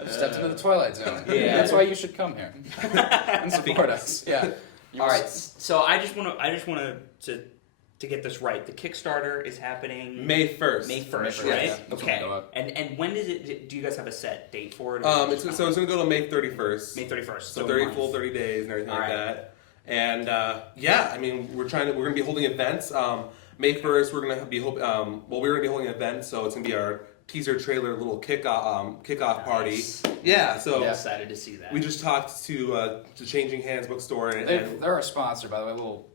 I just stepped into the Twilight Zone. Yeah. That's why you should come here and support us. Yeah. All right. So I just want to get this right. The Kickstarter is happening May 1st. May 1st, May 1st, right? yeah. That's when Okay. we go up. And when does it? Do you guys have a set date for it? It's going to go to May 31st. May 31st. So a 30 month. full 30 days and everything All like right. that. And yeah, I mean, we're going to be holding events. May 1st, we're going to be we're going to be holding an event, so it's going to be our teaser trailer little kickoff party. Nice. Yeah, so I'm excited to see that. we just talked to Changing Hands bookstore and They're our sponsor, by the way. A little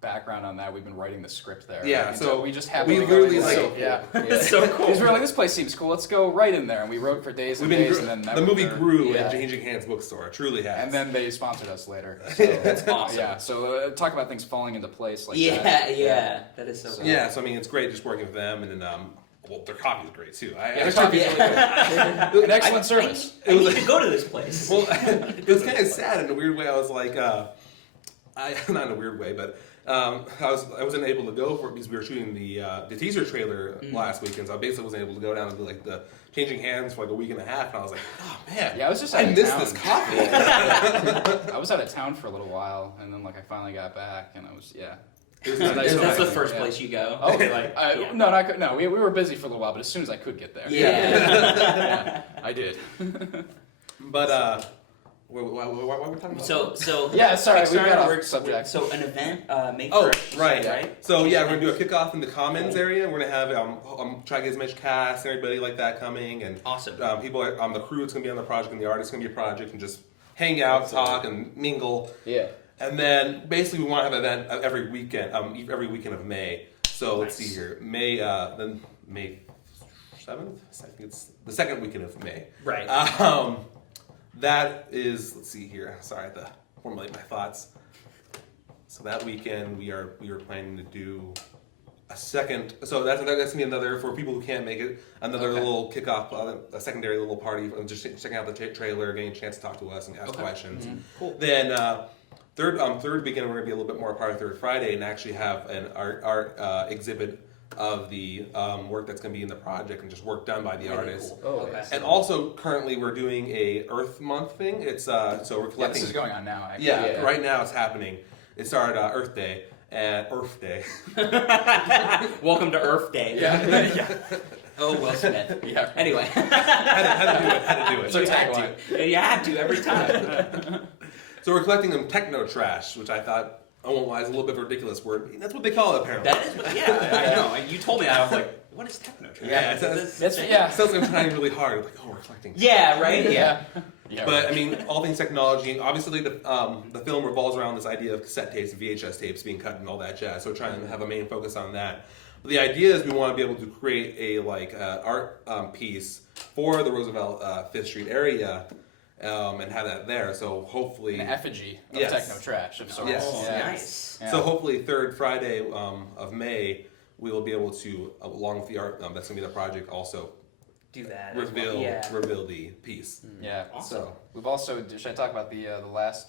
background on that. We've been writing the script there. Yeah, And so we just happened we to go in. literally, So, like- yeah. That's so cool. Because we were like, this place seems cool. Let's go right in there. And we wrote for days and days. And then met the with movie her. grew Yeah. at Changing Hands bookstore. It truly has. And then they sponsored us later. So, That's awesome. yeah. So talk about things falling into place like Yeah, that. yeah. That is so cool. yeah, so I mean, it's great just working with them, and then well, their coffee is great too. Yeah, the coffee's really good. An excellent service. I need to go to this place. Well, it was kind of sad in a weird way. I was like, not in a weird way, but I wasn't able to go for it because we were shooting the teaser trailer last weekend, so I basically wasn't able to go down and do like the Changing Hands for like a week and a half, and I was like, oh man, Yeah, I was just I out of missed town. this coffee. I was out of town for a little while, and then like I finally got back, and I was It was Nice nice. That's the Yeah. first place you go. Oh, Like, yeah. no, we were busy for a little while, but as soon as I could get there, Yeah. I did. But what were we talking about? So Yeah, sorry, we Kickstarter got off works- subject. So an event May 1st. Oh, right. Right. So yeah, we're gonna do a kickoff in the Commons area. We're gonna have try to get as much cast and everybody like that coming, and Awesome. people the crew that's gonna be on the project and the artist gonna be a project, and just hang out, talk, and mingle. Yeah. And then basically we want to have an event every weekend of May. So let's Nice. see here, May 7th. I think it's the second weekend of May. Right. That is, let's see here. Sorry, I have to formulate my thoughts. So that weekend we were planning to do a second. So that's gonna be another for people who can't make it. Another Okay. little kickoff, a secondary little party, just checking out the trailer, getting a chance to talk to us and ask Okay. questions. Cool. Then third weekend we're gonna be a little bit more a part of Third Friday and actually have an art exhibit of the work that's going to be in the project and just work done by the Really artist. cool. Oh, Okay. nice. And also currently we're doing a Earth Month thing. It's so we're Yeah, collecting. this is going on now. Actually. Yeah, Yeah. right now it's happening. It started Earth Day and Earth Day. Welcome to Earth Day. Yeah. Oh, Will Smith. Yeah. Anyway. had to do it. It's our You had tagline. to. You had to every time. So we're collecting them techno trash, which I thought I won't lie, it's a little bit of a ridiculous word. That's what they call it, apparently. That is, I know. And you told me that. I was like, what is techno trash? Yeah, it sounds like I'm trying really hard. Like, oh, we're collecting. Yeah, right? Yeah. Yeah, But I mean, all things technology. Obviously, the film revolves around this idea of cassette tapes and VHS tapes being cut and all that jazz. So we're trying to have a main focus on that. But the idea is we want to be able to create a art piece for the Roosevelt Fifth Street area, and have that there. So hopefully, an effigy of Yes. techno trash of sorts. Yes. Oh, Yeah. nice. Yeah. So hopefully, third Friday of May, we will be able to, along with the art that's going to be the project, also Do that. as well. reveal the piece. Yeah. Awesome. So We've also, should I talk about the last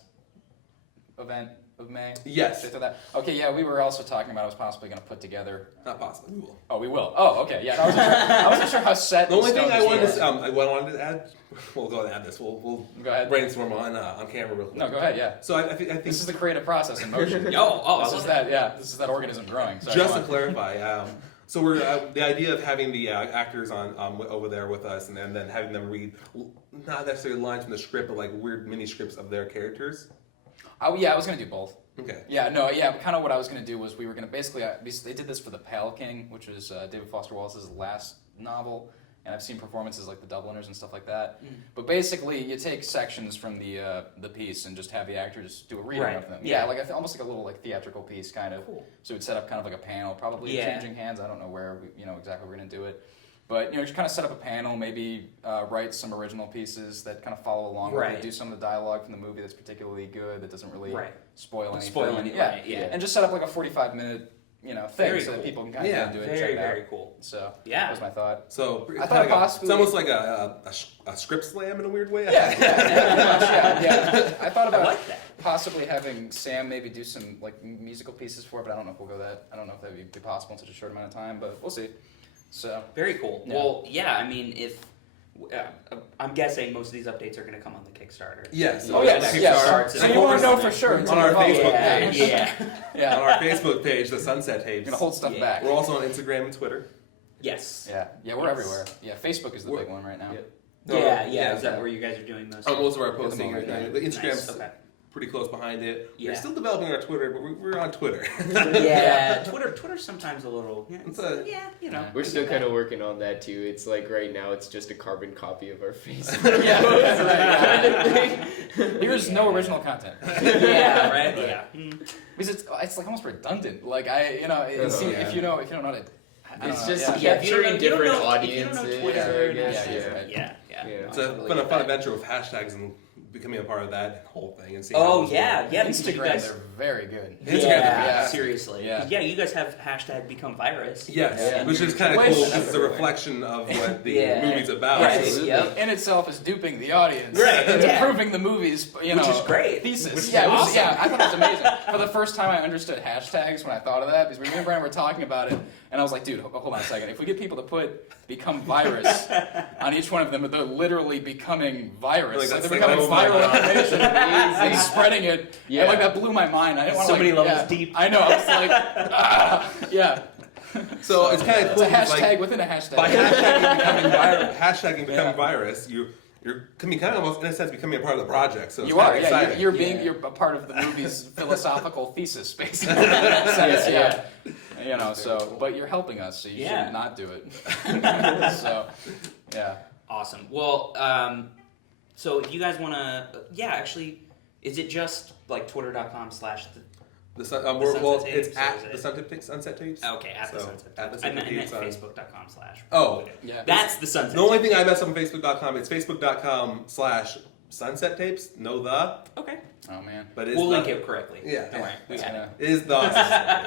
event of May? yes, Should I throw that? Okay, yeah, we were also talking about I was possibly going to put together. not possible. We will. Oh, we will. Oh, okay, yeah. I wasn't sure how set. The only in thing stone I this wanted was. what I wanted to add, we'll go ahead and add this. We'll Go ahead. brainstorm on camera real quick. No, go ahead. Yeah. So I think This is the creative process in motion. I This love is that. that. Yeah. This is that organism growing. Sorry, just go to on. clarify, so we're the idea of having the actors on over there with us, and then having them read not necessarily lines from the script, but like weird mini scripts of their characters. Oh yeah, I was going to do both. Okay. Yeah, no, yeah. Kind of what I was going to do was we were going to basically they did this for The Pale King, which was David Foster Wallace's last novel, and I've seen performances like The Dubliners and stuff like that. But basically, you take sections from the piece and just have the actors do a reading Right. of them. Yeah. Yeah, like almost like a little like theatrical piece kind of. Cool. So we'd set up kind of like a panel, probably Yeah. changing hands. I don't know where exactly we're going to do it. But just kind of set up a panel, maybe write some original pieces that kind of follow along with Right. it. Do some of the dialogue from the movie that's particularly good that doesn't really Right. spoil anything. Spoil anything, Yeah. right, yeah. And just set up like a 45-minute thing Very so cool. that people can kind of Yeah, get into it. Very, check it out. very cool. So Yeah. that was my thought. So I thought possibly- it's almost like a script slam in a weird way. Yeah, pretty much, yeah. I thought I about like that. possibly having Sam maybe do some like musical pieces for it, but I don't know if we'll go that. I don't know if that would be possible in such a short amount of time, but we'll see. So Very cool. Yeah. Well, yeah, I mean, if I'm guessing most of these updates are going to come on the Kickstarter. Yes. Oh, yes, Kickstarter. yes. So you want to know for sure on our Facebook page. Yeah. Yeah. On our Facebook page, the Sunset You're Tapes. gonna hold stuff Yeah. back. We're also on Instagram and Twitter. Yes. Yeah, we're Yes. everywhere. Yeah, Facebook is the big one right now. Yeah. Yeah. Is that where you guys are doing most? Most of our the posting, moment, yeah. the Instagram's Nice. Okay. pretty close behind it. Yeah. We're still developing our Twitter, but we're on Twitter. Yeah. Twitter's sometimes a little. Yeah. It's a- Yeah. We're still kind of working on that too. It's like right now, it's just a carbon copy of our face. Yeah, that's right. Here's no original content. Yeah. Right. Yeah. Because it's like almost redundant. Like if you don't know it. I don't It's know, just yeah. if you don't capturing know- if you don't different know- if you don't know audiences. Twitter, I guess, yeah, yeah. yeah. Yeah. Yeah. It's been a fun adventure with hashtags and becoming a part of that whole thing and seeing. Oh how it's yeah. Yeah. Because you Instagram, guys. they're very good. Instagram, Yeah. yeah. Seriously. Yeah. Yeah. You guys have hashtag become virus. Yes, Yeah. which is kind of Way cool because it's a everywhere. reflection of what the Yeah. movie's about. Right. Absolutely. Yep. In itself is duping the audience. Right, It's yeah. improving the movies, Which is great. Thesis. Which is yeah, awesome. yeah, I thought it was amazing. For the first time I understood hashtags when I thought of that, because me and Brian were talking about it, and I was like, dude, hold on a second. If we get people to put become virus on each one of them, they're literally becoming virus. Like, Like, that's they're like, becoming oh my viral God. information and spreading it. Yeah. And like that blew my mind. I didn't want So to many levels deep. I know. I was like, yeah. So it's kind of It's cool. a hashtag like, within a hashtag. by hashtagging becoming Yeah. virus, you're becoming kind of almost in a sense becoming a part of the project. So it's You kind are, of yeah. exciting. You're a part of the movie's philosophical thesis, basically. In that sense, yeah. So, but you're helping us, so you Yeah. should not do it. So, yeah. Awesome. Well, so if you guys want to, actually, is it just like twitter.com/? The sun, The well, Sunset it's Tapes, or at is it- the Sunset Tapes. Okay, at the So, Sunset. at the I Sunset meant Tapes on- facebook.com/. Oh. Yeah. That's the Sunset. The only thing I mess up on Facebook.com, it's Facebook.com/Sunset Tapes. No the, Okay. Oh man. but it's We'll the, link it correctly. Yeah. Don't worry. We got it. Yeah. It is the.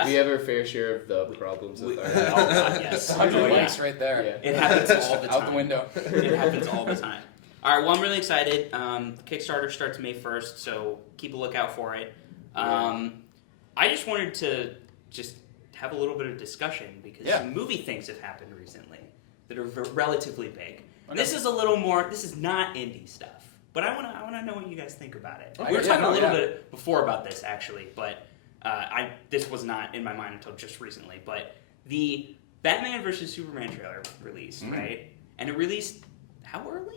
We have our fair share of the problems with We- our. all the time, yes. 100 Oh, yeah. links right there. Yeah. It happens all the time. Out the window. It happens all the time. All right. Well, I'm really excited. Kickstarter starts May 1st, so keep a lookout for it. I just wanted to have a little bit of discussion because Yeah. some movie things have happened recently that are relatively big. Okay. This is a little more. This is not indie stuff, but I wanna know what you guys think about it. Okay, We were yeah, talking no, a little yeah. bit before about this actually, but this was not in my mind until just recently. But the Batman vs Superman trailer released, right? And it released how early?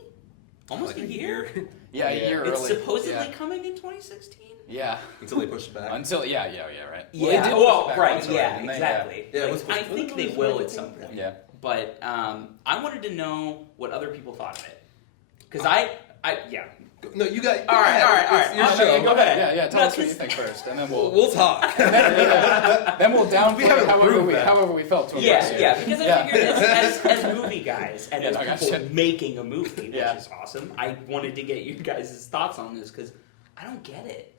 Almost like a year. Yeah, a Yeah. year It's early. supposedly coming in 2016. Yeah. Until they push it back. Until right. Yeah. Well, they did push Well, it back right. once already, Yeah. didn't they? Exactly. Yeah, it Like, was supposed I to- think they was will it at some point. Yeah. But I wanted to know what other people thought of it, because yeah. No, you got. All right. It's your Okay, show. Go ahead. Yeah. Tell No, us what you 'cause- think first, and then we'll We'll talk. then we'll downplay We haven't proved that. however we felt to impress you. Yeah, because I figured as movie guys and Yeah, as no, people gotcha. making a movie, which Yeah. is awesome, I wanted to get you guys' thoughts on this because I don't get it.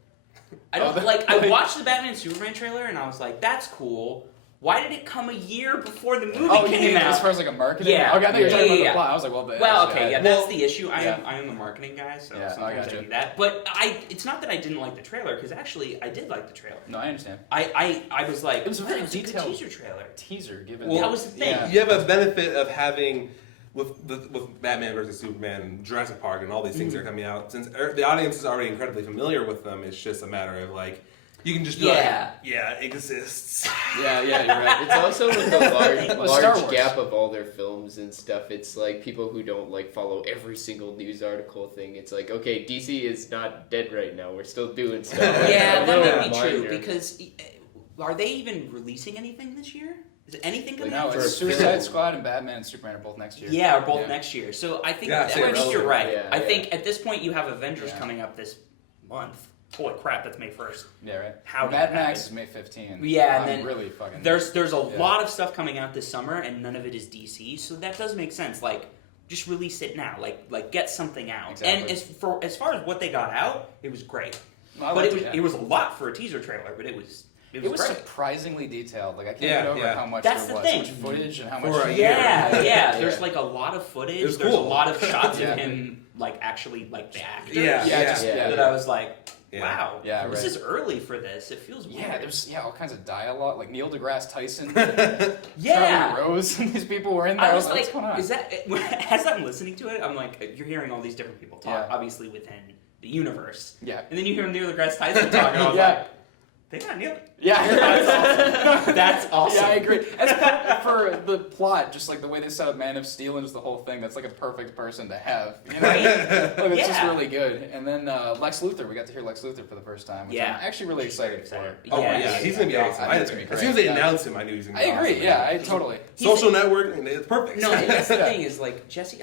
I don't I watched the Batman Superman trailer and I was like, that's cool. Why did it come a year before the movie Oh, you came mean as out? far as like a marketing? Yeah. Okay, I thought you were talking Yeah, about yeah. the plot. I was like, well, That's Well, the issue. I yeah. am the marketing guy, so Yeah, I sometimes I gotcha. do that. But it's not that I didn't like the trailer, because actually I did like the trailer. No, I understand. I was like, It was a very a good detailed teaser trailer. Teaser given. Well, that was the thing. Yeah. You have a benefit of having with Batman versus Superman and Jurassic Park and all these things that are coming out. Since the audience is already incredibly familiar with them, it's just a matter of like you can just be like, yeah, it exists. Yeah, you're right. It's also with the Well, Star large Wars. gap of all their films and stuff. It's like people who don't like follow every single news article thing. It's like, okay, DC is not dead right now. We're still doing stuff. Yeah, A that little might be true, minor. because are they even releasing anything this year? Is anything coming No, out? For it's a Suicide film. Squad and Batman and Superman are both next year. Yeah, or both Yeah. next year. So I think Yeah, I so think relevant. you're right. Yeah, I yeah. think at this point you have Avengers Yeah. coming up this month. Holy crap, that's May 1st. Yeah, right. How did Mad that Max happen? is May 15th. Yeah, and I'm then really fucking. There's a Yeah. lot of stuff coming out this summer, and none of it is DC. So that does make sense. Like, just release it now. Like get something out. Exactly. And as far as what they got out, it was great. No, I But liked it was yeah. it was a lot for a teaser trailer. But it was It was great. surprisingly detailed. Like I can't Yeah, get over yeah. how much That's there the was, thing. much footage and how For much. a year. Yeah. Yeah. There's like a lot of footage. It was There's cool. a lot of shots Yeah. of him, like actually like the actor. Yeah, That I was like, Yeah. wow. Yeah, This right. is early for this. It feels weird. Yeah, there's all kinds of dialogue, like Neil deGrasse Tyson, Yeah. Charlie Rose, and these people were in there. I was what's like, going on? is that as I'm listening to it, I'm like, you're hearing all these different people talk, Yeah. obviously within the universe, Yeah. and then you hear Neil deGrasse Tyson talk, and I was Yeah. like, they got Neil. Yeah, That's awesome. Yeah, I agree. As for the plot, just like the way they set up Man of Steel and just the whole thing, that's like a perfect person to have. You know? Right? Like, it's just Yeah. really good. And then Lex Luthor, we got to hear Lex Luthor for the first time, which Yeah. I'm actually really excited for. Oh yeah, he's gonna be Yeah, awesome. I think it's gonna be As soon as great. they Yeah. announced him, I knew he was gonna I be agree. awesome. Yeah, I totally. Social network, and it's perfect. No, that's the Yeah. thing is like Jesse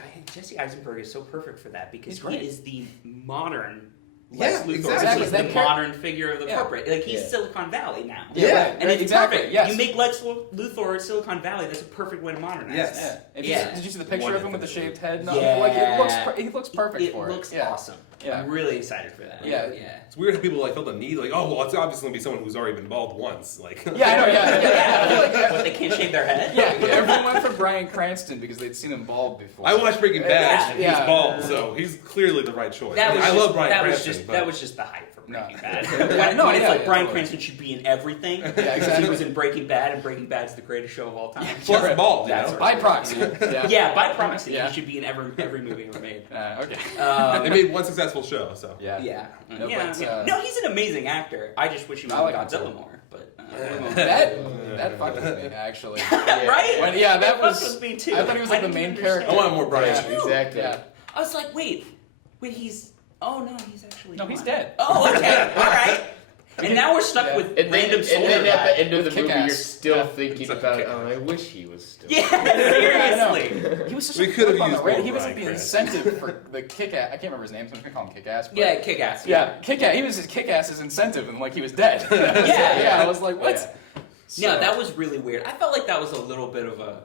Eisenberg is so perfect for that because He's great. he is the modern. Yeah, Lex Luthor. exactly. He's the That char- modern figure of the Yeah. corporate. Like he's Yeah. Silicon Valley now. Yeah. right, And it's exactly. perfect. Yes. You make Lex Luthor Silicon Valley. That's a perfect way to modernize. Yes. it. Yeah. Yeah. Did you see the picture of him with the Wonderful. shaved head? No, Yeah. like he looks perfect It for looks it. Yeah. awesome. Yeah. I'm really excited for that. Yeah. It's weird how people like feel the need, like, oh, well, it's obviously gonna be someone who's already been bald once, like. Yeah, I know. Yeah. I feel like But they can't shave their head. yeah, everyone went for Bryan Cranston because they'd seen him bald before. I watched Breaking Bad, and Yeah. he's bald, so he's clearly the right choice. That was I just, love Bryan that Cranston, was just but that was just the hype for No. Breaking Bad. Yeah, when no, it's yeah, like yeah, Bryan totally. Cranston should be in everything. exactly. He was in Breaking Bad, and Breaking Bad's the greatest show of all time. plus Right. bald, you That's know? right. By proxy. Yeah. Yeah, by proxy, Yeah. he should be in every movie ever made. Okay. They made one successful show, so. Yeah. Yeah. No, Yeah, but, yeah. No, he's an amazing actor. I just wish he was I in like him Godzilla too. more. But That fucked with me actually. right? When, yeah, that It was. fucked with me too. I thought he was like the didn't main understand. character. I want more Bryan. Yeah. Exactly. Yeah. I was like, wait, he's. Oh no, he's actually. No, he's not. dead. Oh, okay, all right. And now we're stuck Yeah. with And then, random and soldier then at guy. the end of the With movie, Kick-Ass. you're still Yeah. thinking It's like about, Kick-Ass. oh, I wish he was still. Yeah, seriously. He was such We a could have flip on the used rate. more He was like Bryan the Cranston. incentive for the kick-ass. I can't remember his name, so I'm just gonna call him Kick-Ass. but- Yeah, kick ass. Yeah, Kick-Ass. He was his Kick-Ass's incentive, and like he was dead. Yeah. I was like, what? Yeah. No, that was really weird. I felt like that was a little bit of a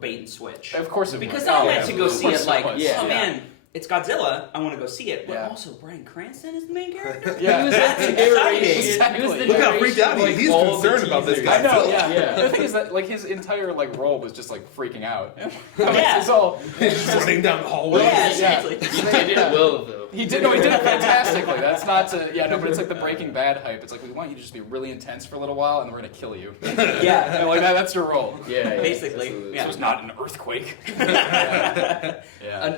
bait and switch. Of course it Because was. I Oh, went yeah. to go Of see course it like, was. oh man, it's Godzilla. I want to go see it. But Yeah. also, Bryan Cranston is the main character? Yeah. He was That's at the narration. exciting. He was the Look how narration freaked out of, he is. He's all the concerned about this teasers. guy. I know, yeah. Yeah. The thing is that like his entire like role was just like freaking out. Yeah. It's all He's just running down the hallway. Yeah, Yeah. seriously. He did it well, though. He did it fantastically. That's not to but it's like the Breaking Bad hype. It's like we want you to just be really intense for a little while, and then we're gonna kill you. Yeah, And like that's your role. Yeah, basically. absolutely. Yeah. So it's not an earthquake.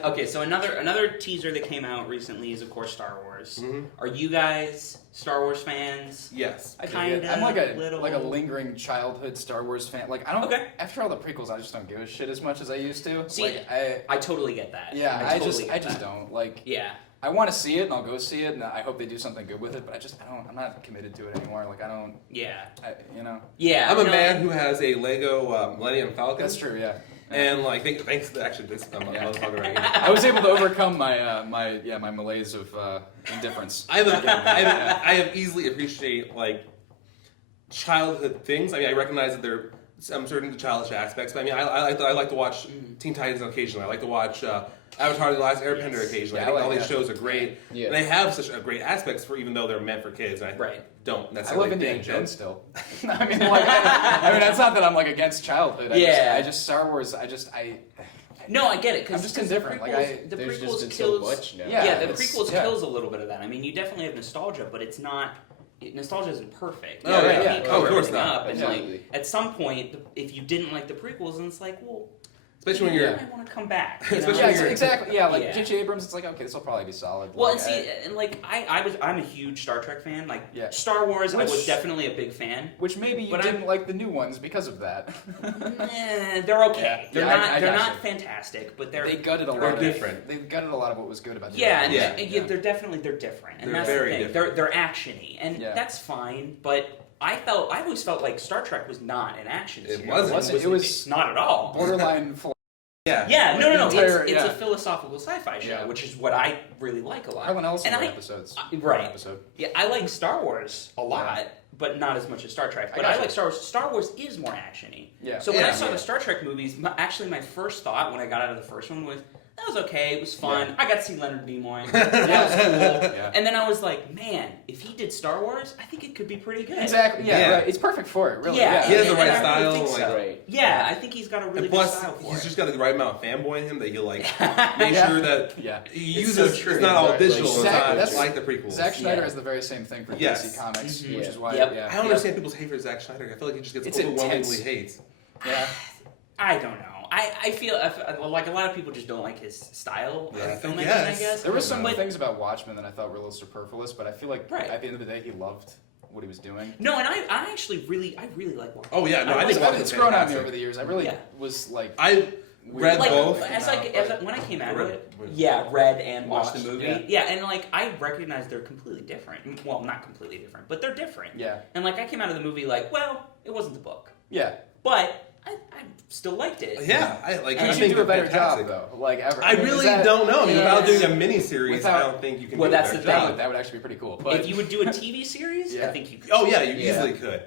Okay, so another teaser that came out recently is of course Star Wars. Mhm. Are you guys Star Wars fans? Yes. Kinda. I'm like a little... lingering childhood Star Wars fan. Like I don't. Okay. After all the prequels, I just don't give a shit as much as I used to. See, like, I totally get that. I totally just get that. don't like. Yeah. I want to see it, and I'll go see it, and I hope they do something good with it. But I'm not committed to it anymore. Like I don't. Yeah. Yeah. I'm a man who has a Lego Millennium Falcon. That's true. Yeah. And like, thanks. Actually, this I'm a motherfucker right here. I was able to overcome my my malaise of indifference. I have easily appreciate like childhood things. I mean, I recognize that there are some certain childish aspects, but I mean, I like to watch Teen Titans occasionally. I like to watch Avatar: The Last Airbender occasionally. Yeah, I think I like all these that. shows are great, Yeah. and they have such great aspects for even though they're meant for kids. And I Right. don't I necessarily love Indiana think Jones that- still. I mean, like, I mean, that's not that I'm like against childhood. I just Star Wars. No, I get it because I'm just indifferent. The There's prequels just been kills. so much now. Yeah, the it's- prequels yeah. kills a little bit of that. I mean, you definitely have nostalgia, but it's not. Nostalgia isn't perfect. Oh, You yeah. can't Oh, cover of course everything not. up, and Absolutely. like at some point, if you didn't like the prequels, then it's like, well, especially when you're. I want to come back. Especially Yeah, when you're- exactly. Yeah, like Yeah. J.J. Abrams, it's like okay, this will probably be solid. Well, Like, and see, and like I'm a huge Star Trek fan. Like Yeah. Star Wars, I was Which- definitely a big fan. which maybe you But didn't like the new ones because of that. They're okay. Yeah. They're Yeah, not. I they're gotcha. not fantastic, but they're They gutted a They're lot. different. They gutted a lot of what was good about the Yeah, and original. Yeah. they're definitely different, and They're that's very the thing. different. They're actiony, and Yeah. that's fine. But I always felt like Star Trek was not an action It series. wasn't. It was It's not at all. borderline. Yeah. Yeah, no. the entire- It's yeah. a philosophical sci-fi show, Yeah. which is what I really like a lot. Harlan Ellison And wrote I- episodes. right. One episode. Yeah, I like Star Wars a lot, Yeah. but not as much as Star Trek. I But I gotcha. like Star Wars. Star Wars is more actiony. Yeah. So when I Yeah. saw the Star Trek movies, actually my first thought when I got out of the first one was, that was okay, it was fun. I got to see Leonard Nimoy. That was cool. Yeah. And then I was like, man, if he did Star Wars, I think it could be pretty good. Exactly. Yeah. Yeah. Right. It's perfect for it. Really. Yeah. He has the And right I really style. think Like, so. Right. Yeah, I think he's got a really and plus, good style for he's it. just got the right amount of fanboy in him that he'll like make Yeah. sure that Yeah. he It's uses. so true. It's not all Exactly. visual. It's Zack- not that's- like the prequels. Zack Schneider Yeah. has the very same thing for Yes. DC Comics, Mhm. which is why. Yep. Yeah. I don't understand people's hate for Zack Schneider. I feel like he just gets It's overwhelmingly intense. hates. Yeah. I don't know. I feel like a lot of people just don't like his style Yeah, of filmmaking, I yes. guess. There were some But- things about Watchmen that I thought were a little superfluous, but I feel like Right. at the end of the day, he loved what he was doing. No, and I actually really like Watchmen. Oh yeah, no, I like think Watchmen. It's grown on me fantastic. over the years. I really Yeah. was like. I read Like both. when I came out of it, Read- read and watched the Watched, movie. Yeah, and like I recognize they're completely different. Well, not completely different, but they're different. Yeah. And like I came out of the movie like, well, it wasn't the book, Yeah. but I still liked it. Yeah, I like. And I Could you think do a they're better fantastic. job though? Like ever? I mean, really is that- don't know. I mean, without Yeah. doing a mini series, Without- I don't think you can Well, do a that's better the thing. job. That would actually be pretty cool. But If you would do a TV series, I Yeah. think you could. Oh yeah, you Yeah. easily could.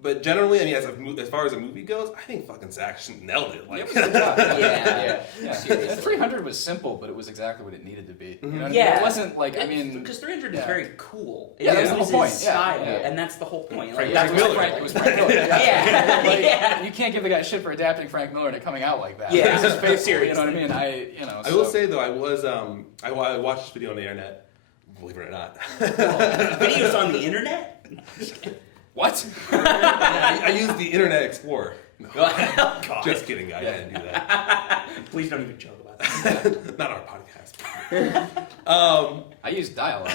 But generally, I mean, as far as a movie goes, I think fucking Zack nailed it. Like, It was a good job. Yeah. Yeah. Seriously. 300 was simple, but it was exactly what it needed to be. You know what I mean? Yeah. It wasn't like I mean. because 300 is yeah. very cool. Yeah, that's the uses whole point. Yeah. style, Yeah. and that's the whole point. Frank Like, that's Miller. what It was Frank Miller. Yeah. Like, Yeah. You can't give the guy shit for adapting Frank Miller and it coming out like that. Yeah. This is faithful, Seriously. you know what I mean? I will say though, I was I watched this video on the internet. Believe it or not, Videos on the internet? What? I used the Internet Explorer. No, Oh, God. just kidding, guys. I didn't do that. Please don't even joke about that. Not our podcast. I use dial-up.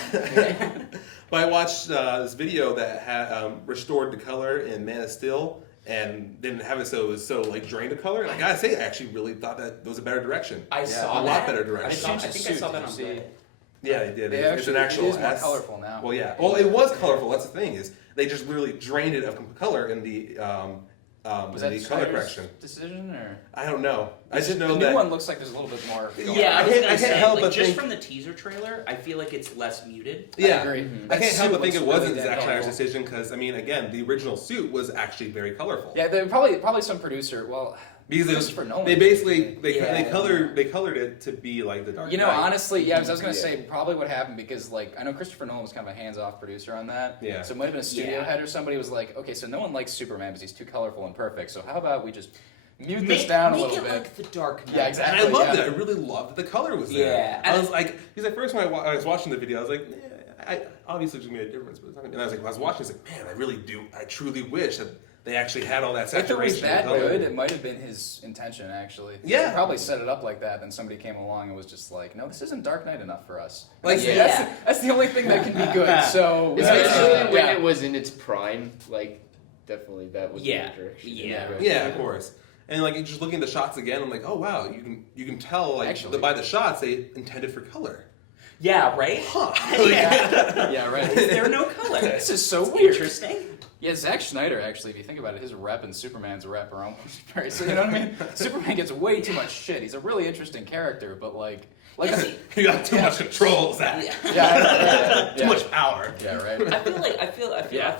But I watched this video that had restored the color in Man of Steel and didn't have it so it was so like drained of color. And I gotta say, I actually really thought that was a better direction. I saw a that. lot better I, direction. saw, I Changed think the I saw suit, that did on you see? Reddit. Yeah, they did. They It's actually, an actual it is more S. colorful now. Well, yeah. Well, it was colorful. That's the thing is they just really drained it of color in the Was in that the color Snyder's correction. decision or? I don't know. I just The know new that. one looks like there's a little bit more. going Yeah, I I was can't- gonna I can't say, help like, but just think- from the teaser trailer, I feel like it's less muted. Yeah, I agree. I can't help but think suit it looks wasn't really Zack damn Snyder's colorful. decision because I mean, again, the original suit was actually very colorful. Yeah, they probably some producer. Well, Because it was, Christopher Nolan. they basically Yeah. they colored it to be like the Dark you know, Knight. honestly, yeah, I was gonna Yeah. say probably what happened because like I know Christopher Nolan was kind of a hands-off producer on that. Yeah. So it might have been a studio Yeah. head or somebody was like, okay, so no one likes Superman because he's too colorful and perfect. So how about we just mute this down a make little it bit. like the Dark Knight. Yeah, And exactly. I loved yeah. it. I really loved that the color was there. Yeah. I was like, because at first when I was watching the video, I was like, I obviously it's gonna be a difference, but it's not gonna. And I was like, when I was watching, I was like, man, I truly wish that they actually had all that If it saturation. was that of color. good, it might have been his intention, actually. Yeah. He probably set it up like that, then somebody came along and was just like, no, this isn't Dark Knight enough for us. Like, That's the only thing that can be good, so... Especially when yeah. it was in its prime, like, definitely that would Yeah. be the direction. Yeah. Yeah, of course. And like just looking at the shots again, I'm like, oh wow, you can tell like Actually. by the shots they intended for color. Yeah, right? Huh? Yeah. Yeah, right. Is there no color? This is so weird. Interesting. Yeah, Zack Snyder, actually, if you think about it, his rep and Superman's rep are almost very... So, you know what I mean? Superman gets way too much shit. He's a really interesting character, but like You got too much control, Zach. Yeah. Too much power. Yeah, right. I feel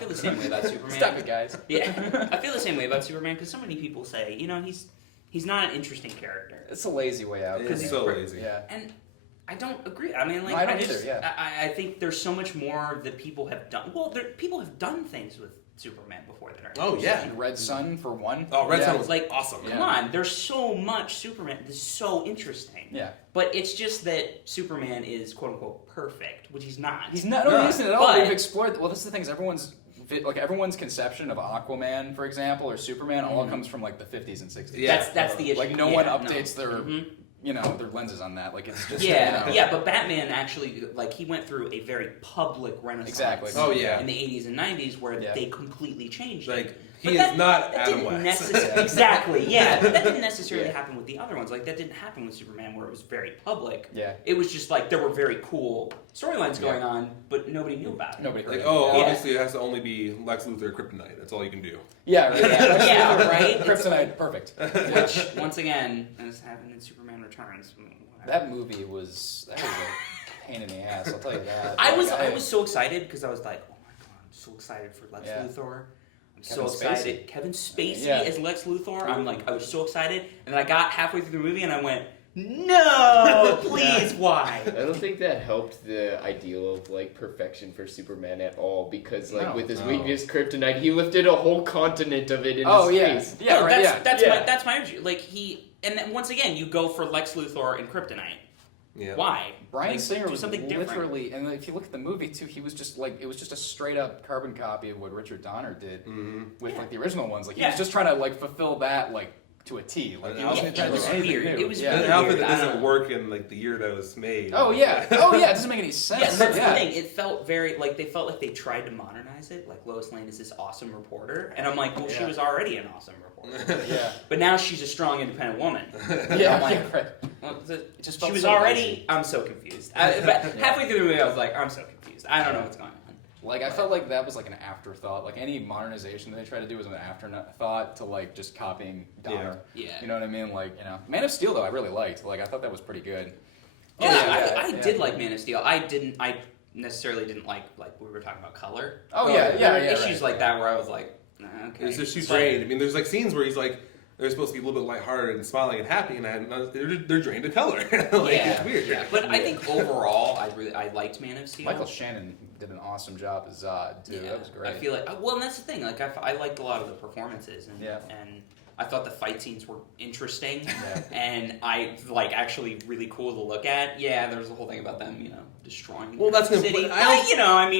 the same way about Superman. Stop it, guys. Yeah, I feel the same way about Superman because so many people say, he's not an interesting character, It's a lazy way out. It's he's so great. lazy. Yeah. and I don't agree. I mean, like, No, I don't just, either, yeah. I think there's so much more that people have done. Well, people have done things with Superman before that are. Oh yeah. And Red Sun, for one. Oh, Red yeah. Sun was Like, awesome. Come on, there's so much Superman that's so interesting. Yeah. But it's just that Superman is quote unquote perfect, which he's not. He's not, No, he isn't at all. but- We've explored, well, this is the thing, is everyone's conception of Aquaman, for example, or Superman, all comes from like the 50s and 60s. Yeah. That's the issue. Like no Yeah, one no. updates their, Mhm. their lenses on that. Like it's just, Yeah, yeah, but Batman actually, like, he went through a very public renaissance. Exactly. Oh, yeah. In the 80s and 90s, where Yeah. they completely changed Like it. he But is that- not that Adam didn't West. Exactly, yeah. But that didn't necessarily Yeah. happen with the other ones. Like, that didn't happen with Superman, where it was very public. Yeah. It was just like there were very cool storylines Yeah. going on, but nobody knew about it. Nobody heard Like, of oh, it. Yeah. obviously it has to only be Lex Luthor Kryptonite. That's all you can do. Yeah, right. Yeah, right? Kryptonite, perfect. Which, once again, has happened in Superman Returns. That movie was a pain in the ass, I'll tell you that. I Like, was so excited because I was like, oh my god, I'm so excited for Lex Yeah. Luthor. I'm Kevin so excited. Spacey. Kevin Spacey Yeah. as Lex Luthor. I was so excited, and then I got halfway through the movie and I went, no, please, why? I don't think that helped the ideal of like perfection for Superman at all because like No. with his No. weakness, kryptonite, he lifted a whole continent of it in Oh, his yeah. face. Yeah, No, right, that's yeah. that's my issue. Like and then once again, you go for Lex Luthor and Kryptonite. Yeah. Why? Brian Like, Singer do was something different. literally, and if you look at the movie too, he was just like, it was just a straight up carbon copy of what Richard Donner did with like the original ones. Like he was Yeah. just trying to like fulfill that like to a T. Like he Yeah, wasn't it trying to was do anything weird. new. It was yeah. An outfit weird. that I don't doesn't know. work in like the year that it was made. Oh yeah, oh yeah. It doesn't make any sense. Yeah, that's yeah. the thing. It felt very like they felt like they tried to modernize it. Like Lois Lane is this awesome reporter, and I'm like, well, she Yeah. was already an awesome reporter, Yeah. but now she's a strong, independent woman. Yeah, I'm like, yeah, right. well, It just she felt was so already. lazy. I'm so confused. But halfway through the movie, I was like, I'm so confused. I don't know what's going on. Like I felt like that was like an afterthought. Like any modernization that they try to do was an afterthought to like just copying Donner. Yeah. You know what I mean? Like Man of Steel though I really liked. Like I thought that was pretty good. Yeah, I yeah. did like Man of Steel. I necessarily didn't like we were talking about color. Oh yeah, There yeah, were yeah. issues right. like that where I was like, nah, okay. It's just too But- drained. I mean, there's like scenes where he's like, they're supposed to be a little bit lighthearted and smiling and happy, and they're drained of color. Like, it's weird. Yeah. But I think overall, I liked Man of Steel. Michael Shannon did an awesome job as Zod too. Yeah, That was great. I feel like well, and that's the thing. Like I liked a lot of the performances, and Yeah. and I thought the fight scenes were interesting, Yeah. and I like actually really cool to look at. Yeah, there's a whole thing about them, destroying. Well, that's the gonna- city. but I don't-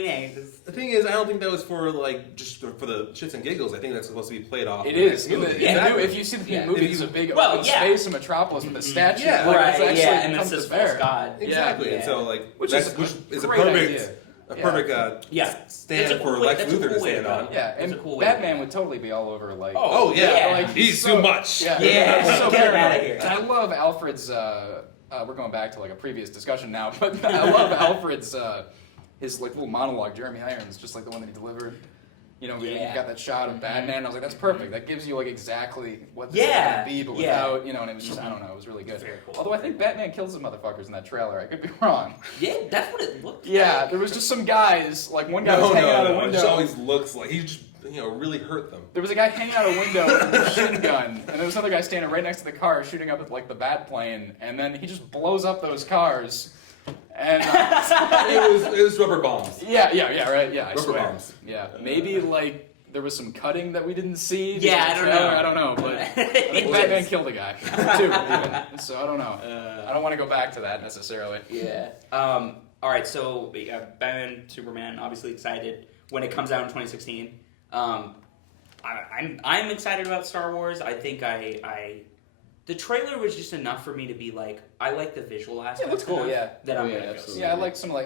Hey, this, The thing is, I don't think that was for like just for the shits and giggles. I think that's supposed to be played off. It in the is. next In the, movie. in the Exactly. new, if you see the Yeah. new movie, If it's a you- big Well, open yeah. space in Metropolis with the statue. Yeah. Like, right? it's actually Yeah, and it comes says to false bear. god. Exactly. Yeah. And so like Which that's, is which is a great perfect idea. a Yeah. perfect Yeah. stand That's a for cool- Lex that's a Luthor cool to way to stand go. on. Yeah, It's and a cool way to Batman go. would totally be all over like. Oh yeah, Yeah. he's so- too much. Yeah, Yeah, so get him paranoid. outta here. And I love Alfred's. We're going back to like a previous discussion now, but I love Alfred's his like little monologue, Jeremy Irons, just like the one that he delivered. You know, Yeah. you've got that shot of Batman. I was like, that's perfect. That gives you like exactly what this Yeah. is going to be, but Yeah. without, and it was just, I don't know, it was really good. Very cool. Although I think Batman kills the motherfuckers in that trailer. I could be wrong. Yeah, that's what it looked. Yeah, like. there was just some guys, like one guy No, was hanging out a no, it window. just always looks like he just really hurt them. There was a guy hanging out a window with a machine gun, and there was another guy standing right next to the car shooting up at like the bat plane, and then he just blows up those cars. And It was rubber bombs. yeah, right, yeah, I Rubber swear. bombs. Yeah, maybe like there was some cutting that we didn't see. Yeah, I don't know. I don't know, but I think Batman killed a guy too. Even. So I don't know. I don't want to go back to that necessarily. Yeah. All right. So Batman, Superman. Obviously excited when it comes out in 2016. I'm excited about Star Wars. I think the trailer was just enough for me to be like, I like the visual aspect. Yeah, it looks cool. enough Yeah. That I'm yeah, gonna go absolutely. see. Yeah,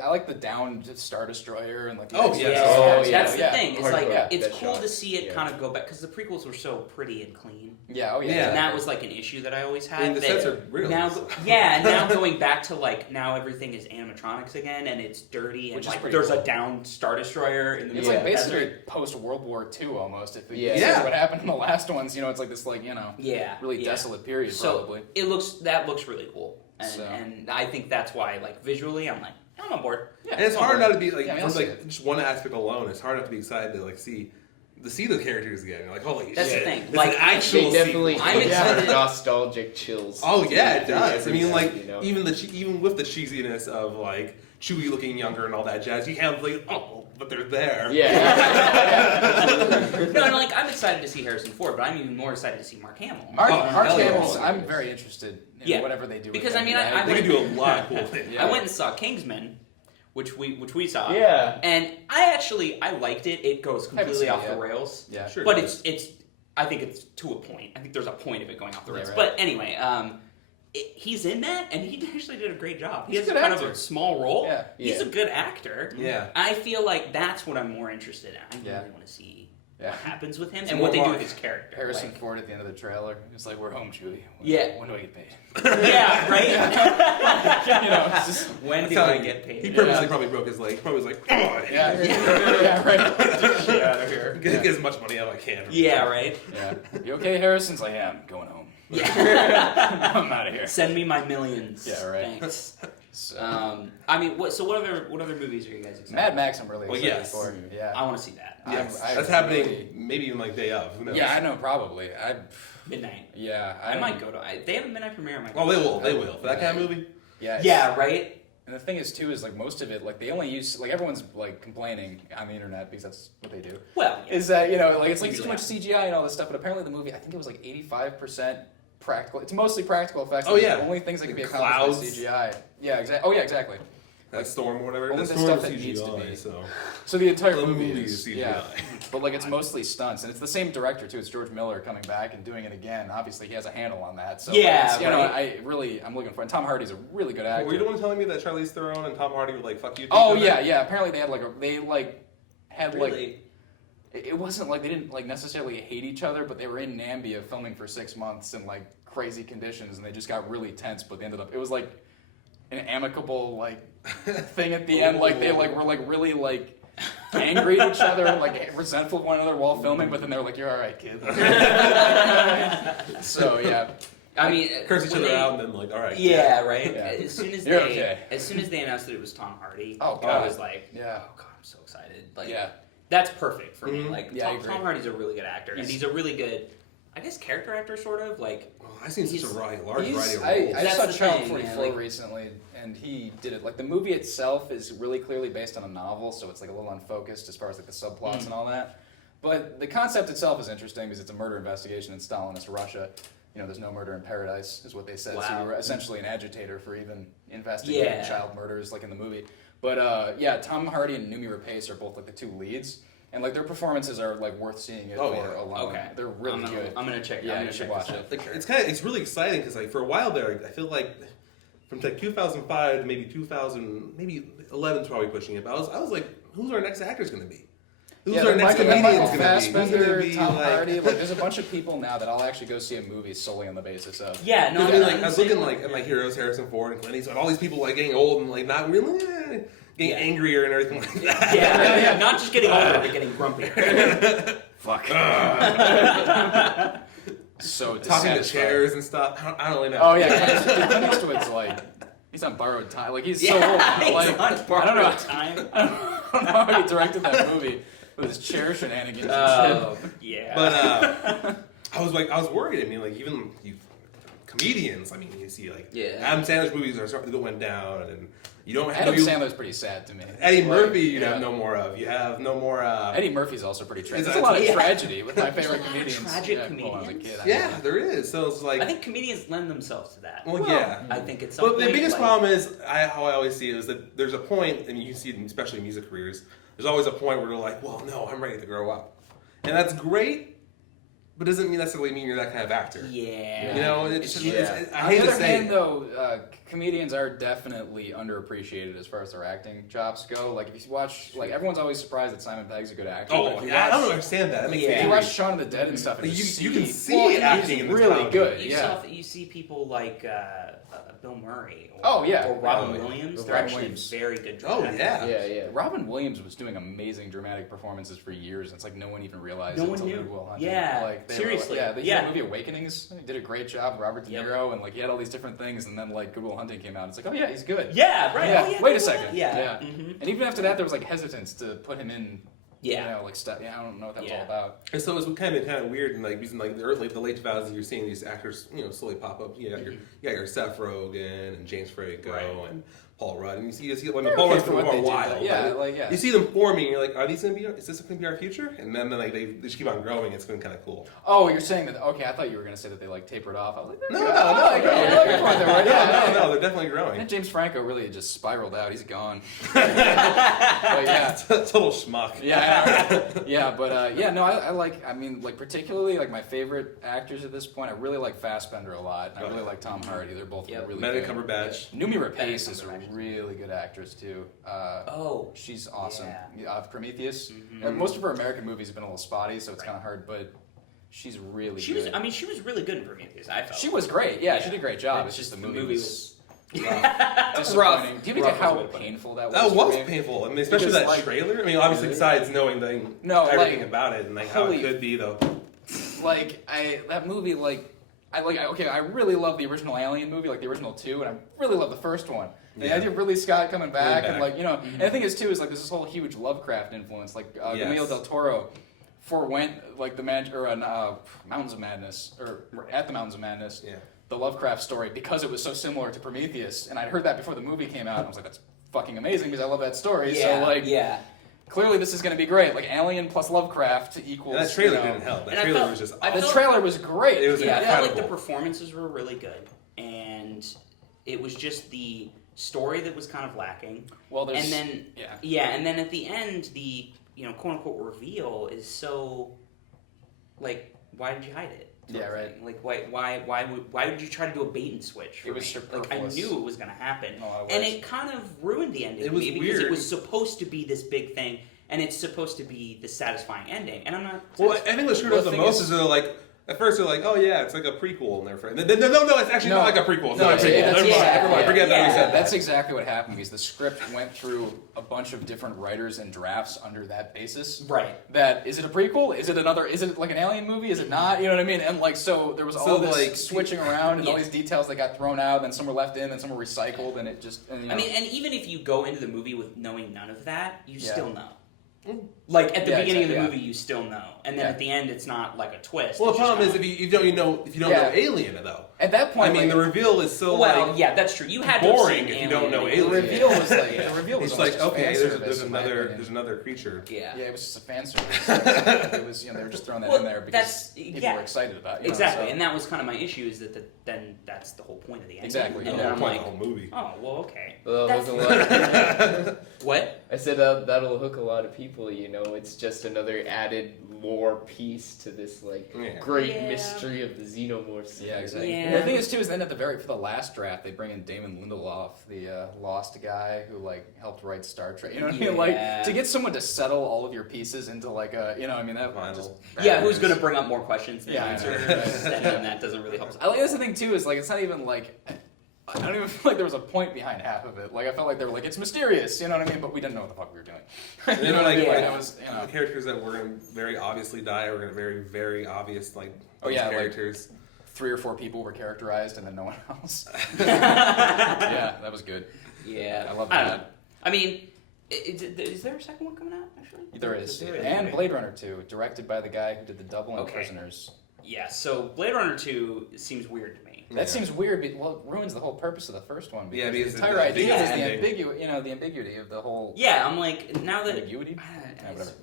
I like the down Star Destroyer and like. The Oh, X-Wing. yeah. That's yeah. the thing. It's Hardcore. like Yeah. it's That cool shot. to see it Yeah. kind of go back because the prequels were so pretty and clean. Yeah. Oh yeah. Yeah. And that was like an issue that I always had. And the that sets are real. Now, and now going back to like now everything is animatronics again and it's dirty and Which is like pretty there's cool. a down Star Destroyer in the It's middle like of the basically desert. post World War II almost. If you Yeah. consider Yeah. what happened in the last ones, it's like this Yeah, really yeah. desolate period So probably. that looks really cool, So- and I think that's why like visually I'm on board. Yeah. And it's hard not to be like Yeah, I mean, from I'll see like it. just one aspect alone. It's hard not to be excited to like see the characters again. You're like, holy That's the shit! thing. It's Like, an actual They definitely sequel. I'm give excited. nostalgic chills. Oh yeah, it through does. I every mean, scene, like you know? even with the cheesiness of like Chewie looking younger and all that jazz, you have like but they're there. Yeah. No, and like I'm excited to see Harrison Ford, but I'm even more excited to see Mark Hamill. Mark hell yeah. Hamill's, I'm very interested in Yeah. whatever they do. Because, with I mean, him. I They can do a lot of cool things. Yeah. I went and saw Kingsman, which we saw. Yeah. And I liked it. It goes Haven't completely seen it off the yet. rails. Yeah. Sure. But it's I think it's to a point. I think there's a point of it going off the Yeah, rails. right. But anyway, he's in that, and he actually did a great job. He He's has a good kind actor. of a small role. Yeah. He's Yeah. a good actor. Yeah. I feel like that's what I'm more interested in. I Yeah. really want to see Yeah. what happens with him It's and more what they do Mark. with his character. Harrison Like- Ford at the end of the trailer. It's like, we're home, Chewie. Yeah. When do I get paid? Yeah, right? It's just, When do Tell I me, get paid? He purposely probably broke his leg. He probably was like, oh, yeah, yeah, right. Get the shit out of here. get as much money as I can. Yeah, right? Yeah. You okay, Harrison's like, yeah, I'm going home. Yeah. I'm out of here. Send me my millions. Yeah, right. Thanks. So, I mean, what other movies are you guys excited Mad Max, I'm really Well, excited yes. for. Yeah. I want to see that. Yes, I that's really- happening. Maybe even like day of. Who knows? Yeah, I know, probably. Midnight. Yeah, I might go to. They have a midnight premiere. I might go Oh, they to. will. They will for that kind of movie. Yeah. Yeah, right. And the thing is, too, is like most of it, like they only use, like everyone's like complaining on the internet because that's what they do. Well, yeah. Is that like it's like too Usually much CGI and all this stuff, but apparently the movie, I think it was like 85% practical. It's mostly practical effects. Oh, yeah. The only things that can be The accomplished by clouds. CGI. Yeah, exactly. Oh yeah, exactly. That storm or whatever. Only That the storm stuff is that needs to CGI, be. so So the entire the movie movie is is CGI. yeah, but like it's mostly stunts, and it's the same director too. It's George Miller coming back and doing it again. Obviously, he has a handle on that. So Yeah, it's, I'm looking for. And Tom Hardy's a really good actor. Were you the one telling me that Charlize Theron and Tom Hardy were like fuck you? to Oh each other? yeah. Apparently they had had Really? it wasn't like they didn't like necessarily hate each other, but they were in Nambia filming for 6 months in like crazy conditions, and they just got really tense. But they ended up it was like an amicable like thing at the end. Like they were like really like angry at each other, like resentful of one another while filming. But then they were like, "You're all right, kid." So yeah. I mean, Curse each when other they- out and then like all right. Yeah, right. Yeah. As soon as You're they, okay. as soon as they announced that it was Tom Hardy, Oh, I God. was like, Yeah. oh god, I'm so excited. Like, Yeah. that's perfect for me. Mhm. Like, Yeah, I Tom agree. Hardy's a really good actor, and he's a really good, I guess, character actor, sort of. Like, Well, I've seen such a He's- large variety of I roles. just That's saw the Channel thing, 44 man, like- recently, and he did it. Like the movie itself is really clearly based on a novel, so it's like a little unfocused as far as like the subplots and all that. But the concept itself is interesting because it's a murder investigation in Stalinist Russia. There's no murder in paradise, is what they said. So Wow. you were essentially an agitator for even investigating Yeah. child murders, like in the movie. But yeah, Tom Hardy and Noomi Rapace are both like the two leads, and like their performances are like worth seeing it Oh, for yeah. alone. okay, They're really good. I'm gonna check. Yeah, I'm you gonna should check watch this it. out. Like, it's really exciting because like for a while there, I feel like from like 2005 to maybe 2000, maybe 11's probably pushing it. But I was like, who's our next actor's going to be? Who's Yeah, our next Michael comedian's going to be? Fassbender, Who's going to be Tom like? Hardy. Like, there's a bunch of people now that I'll actually go see a movie solely on the basis of. Yeah, no, I mean, like, I'm I was saying, looking like at my heroes, Harrison Ford and Clint Eastwood, all these people like getting old and like not really getting Yeah. angrier and everything like that. yeah, not just getting older, but getting grumpier. Fuck. So Talking to dissatisfied. chairs and stuff. I don't really know. Oh yeah, Clint Eastwood's like he's on borrowed time. Like he's so old. Now. he's Like on I don't borrowed know. time. I don't know how he directed that movie with his chair shenanigans and Oh, yeah. But I was worried. I mean, like even comedians. I mean, you see like Yeah. Adam Sandler's movies are starting to go down, and You don't have Adam Sandler's pretty sad to me. Eddie Like, Murphy. You have no more of. You have no more. Eddie Murphy's also pretty tragic. It's There's a lot of yeah. tragedy with my There's favorite a lot of comedians. tragic When I was a comedians. kid. Yeah, there is. So it's like I think comedians lend themselves to that. Well, yeah. I think it's. Some But the point, biggest like, problem is, how I always see it is that there's a point, and you see it especially in music careers, there's always a point where they're like, well, no, I'm ready to grow up. And that's great, but doesn't necessarily mean you're that kind of actor. Yeah. You know, it's just, Yeah. I On hate the to other say hand, it. though, comedians are definitely underappreciated as far as their acting chops go. Like, if you watch, like, everyone's always surprised that Simon Pegg's a good actor. Oh, Like, if you yeah, I watch- don't understand that. That makes Yeah. me If you angry. watch Shaun of the Dead and stuff, and You can see well, acting he's in this really comedy. good. You see people like Bill Murray. Or, Oh, yeah. Or Robin Oh, yeah. Williams. They're Robin actually Williams. very good. Oh, dramatic yeah. actors. Yeah. Robin Williams was doing amazing dramatic performances for years. And it's like no one even realized No it one until knew. Good Will Hunting. Yeah, Like, they seriously. Were, the Yeah. movie Awakenings. He did a great job. Robert De Yep. Niro, and like he had all these different things. And then like Good Will Hunting came out. It's like, oh yeah, he's good. Yeah. Right. Yeah, Oh, yeah, wait a Bill second. Murray. Yeah. Yeah. Mhm. And even after that, there was like hesitance to put him in. Yeah. You know, like stuff. Yeah, I don't know what that was Yeah. all about. And so it's kind of weird, and like using like the late 2000s, you're seeing these actors, slowly pop up. You got your Seth Rogen and James Franco Right. and Paul Rudd, and you see when They're Paul okay Rudd's for for what a they do, while. but yeah, but like, yeah. You see them forming, and you're like, are these going to be? Is this going to be our future? And then like they just keep on growing. It's been kind of cool. Oh, you're saying that? Okay, I thought you were gonna say that they like tapered off. I was like, No, they're no, good. no, I like no, it. I like it. They're right. Yeah, no, they're definitely growing. And James Franco really just spiraled out. He's gone. But yeah. Total schmuck. No, I like, I mean, like, particularly, like, my favorite actors at this point, I really like Fassbender a lot, and I really like Tom Hardy. They're both Yep. really Benedict good. Cumberbatch. Numi Rapace is Benedict a really good actress, too. Oh. She's awesome. Yeah. Prometheus. Mhm. Most of her American movies have been a little spotty, so it's kind of hard, but she's really She good. was. I mean, she was really good in Prometheus. I felt. She was great. Yeah, Yeah. she did a great job. It's It's just just the the movie movie was rough. disappointing. Do you Rough know is how a way to put it. painful that was? That for was me? painful. I mean, especially Because, that like- trailer. I mean, obviously, besides knowing everything like, about it and like how it holy- could be, though. Like that movie, I really love the original Alien movie, like the original two, and I really love the first one. The Yeah. idea of Ridley Scott coming back, and back. and the thing is too is like there's this whole huge Lovecraft influence, like Yes. Guillermo del Toro forewent like the Mountains of Madness or at the Mountains of Madness, Yeah. the Lovecraft story because it was so similar to Prometheus, and I'd heard that before the movie came out, and I was like, that's fucking amazing because I love that story. Yeah. So like, yeah. clearly this is going to be great. Like Alien plus Lovecraft equals. And that trailer you know, didn't help. That And I trailer felt- was just I awesome. The felt- trailer was great. It was Yeah, I felt like the incredible. performances were really good, and it was just the story that was kind of lacking. Well, there's And then and then at the end, the quote unquote reveal is so like, why did you hide it? sort Yeah, of right. thing. Like, why would you try to do a bait and switch? For It was me? superfluous. Like, I knew it was going to happen, Oh, I and was. it kind of ruined the ending It for was me because weird. it was supposed to be this big thing, and it's supposed to be the satisfying ending, and I'm not. Well, I think what screwed Well, up the the thing most is- is they're like, at first they're like, oh yeah, it's like a prequel, and they're afraid. No, it's actually No. not like a prequel. It's No, not a prequel. that's Never mind. yeah, Forget that we yeah. said that. That's exactly what happened because the script went through a bunch of different writers and drafts under that basis. Right. That is it a prequel? Is it like an alien movie? Is it not? You know what I mean? And like so there was all So, this like, switching around and all Yeah. these details that got thrown out, then some were left in, then some were recycled, and it just I mean, and even if you go into the movie with knowing none of that, you Yeah. still know. Like at the Yeah, beginning exactly, of yeah. the movie, you still know, and then Yeah. at the end, it's not like a twist. Well, the it's just problem is kinda if you don't know Yeah. Alien though. at that point I mean, like, the reveal is so well, like yeah, that's true. You had to boring have if seen you don't know Alien. the Alien. reveal was like Yeah. the reveal was It's almost like just okay, fan there's service, in my opinion. another creature. Yeah. Yeah, it was just a fan service. It was, they were just throwing that Well, in there because that's- people yeah. were excited about it. Exactly, So. and that was kind of my issue is that then that's the whole point of the ending. Exactly, And yeah. then I'm like, the whole movie. oh well, okay. Well, That's- hook a lot. What? I said that'll hook a lot of people. It's just another added lore piece to this Yeah. great Yeah. mystery of the xenomorphs. Yeah, exactly. Yeah. And the thing is, too, is then for the last draft, they bring in Damon Lindelof, the Lost guy who helped write Star Trek. You know what I mean? Yeah. Like to get someone to settle all of your pieces into that Final. just Yeah, who's going to bring up more questions than Yeah, I know. answers? And then that doesn't really help us. I like that's the thing too is it's not even I don't even feel like there was a point behind half of it. Like I felt like they were it's mysterious, you know what I mean? But we didn't know what the fuck we were doing. And You know then, what I mean? yeah. It was, The characters that were going to very obviously die were going to very, very obvious Oh, yeah, like- characters. 3 or 4 people were characterized and then no one else. Yeah, that was good. Yeah, I love don't that. know. I mean, is there a second one coming out? Actually, There is. There is. And Blade Runner 2, directed by the guy who did The Double and Okay. Prisoners. Yeah, so Blade Runner 2 seems weird to me. That seems weird. Well, it ruins the whole purpose of the first one. Yeah, because the entire idea is the ending. the ambiguity of the whole. Yeah, I'm like, now that... Ambiguity?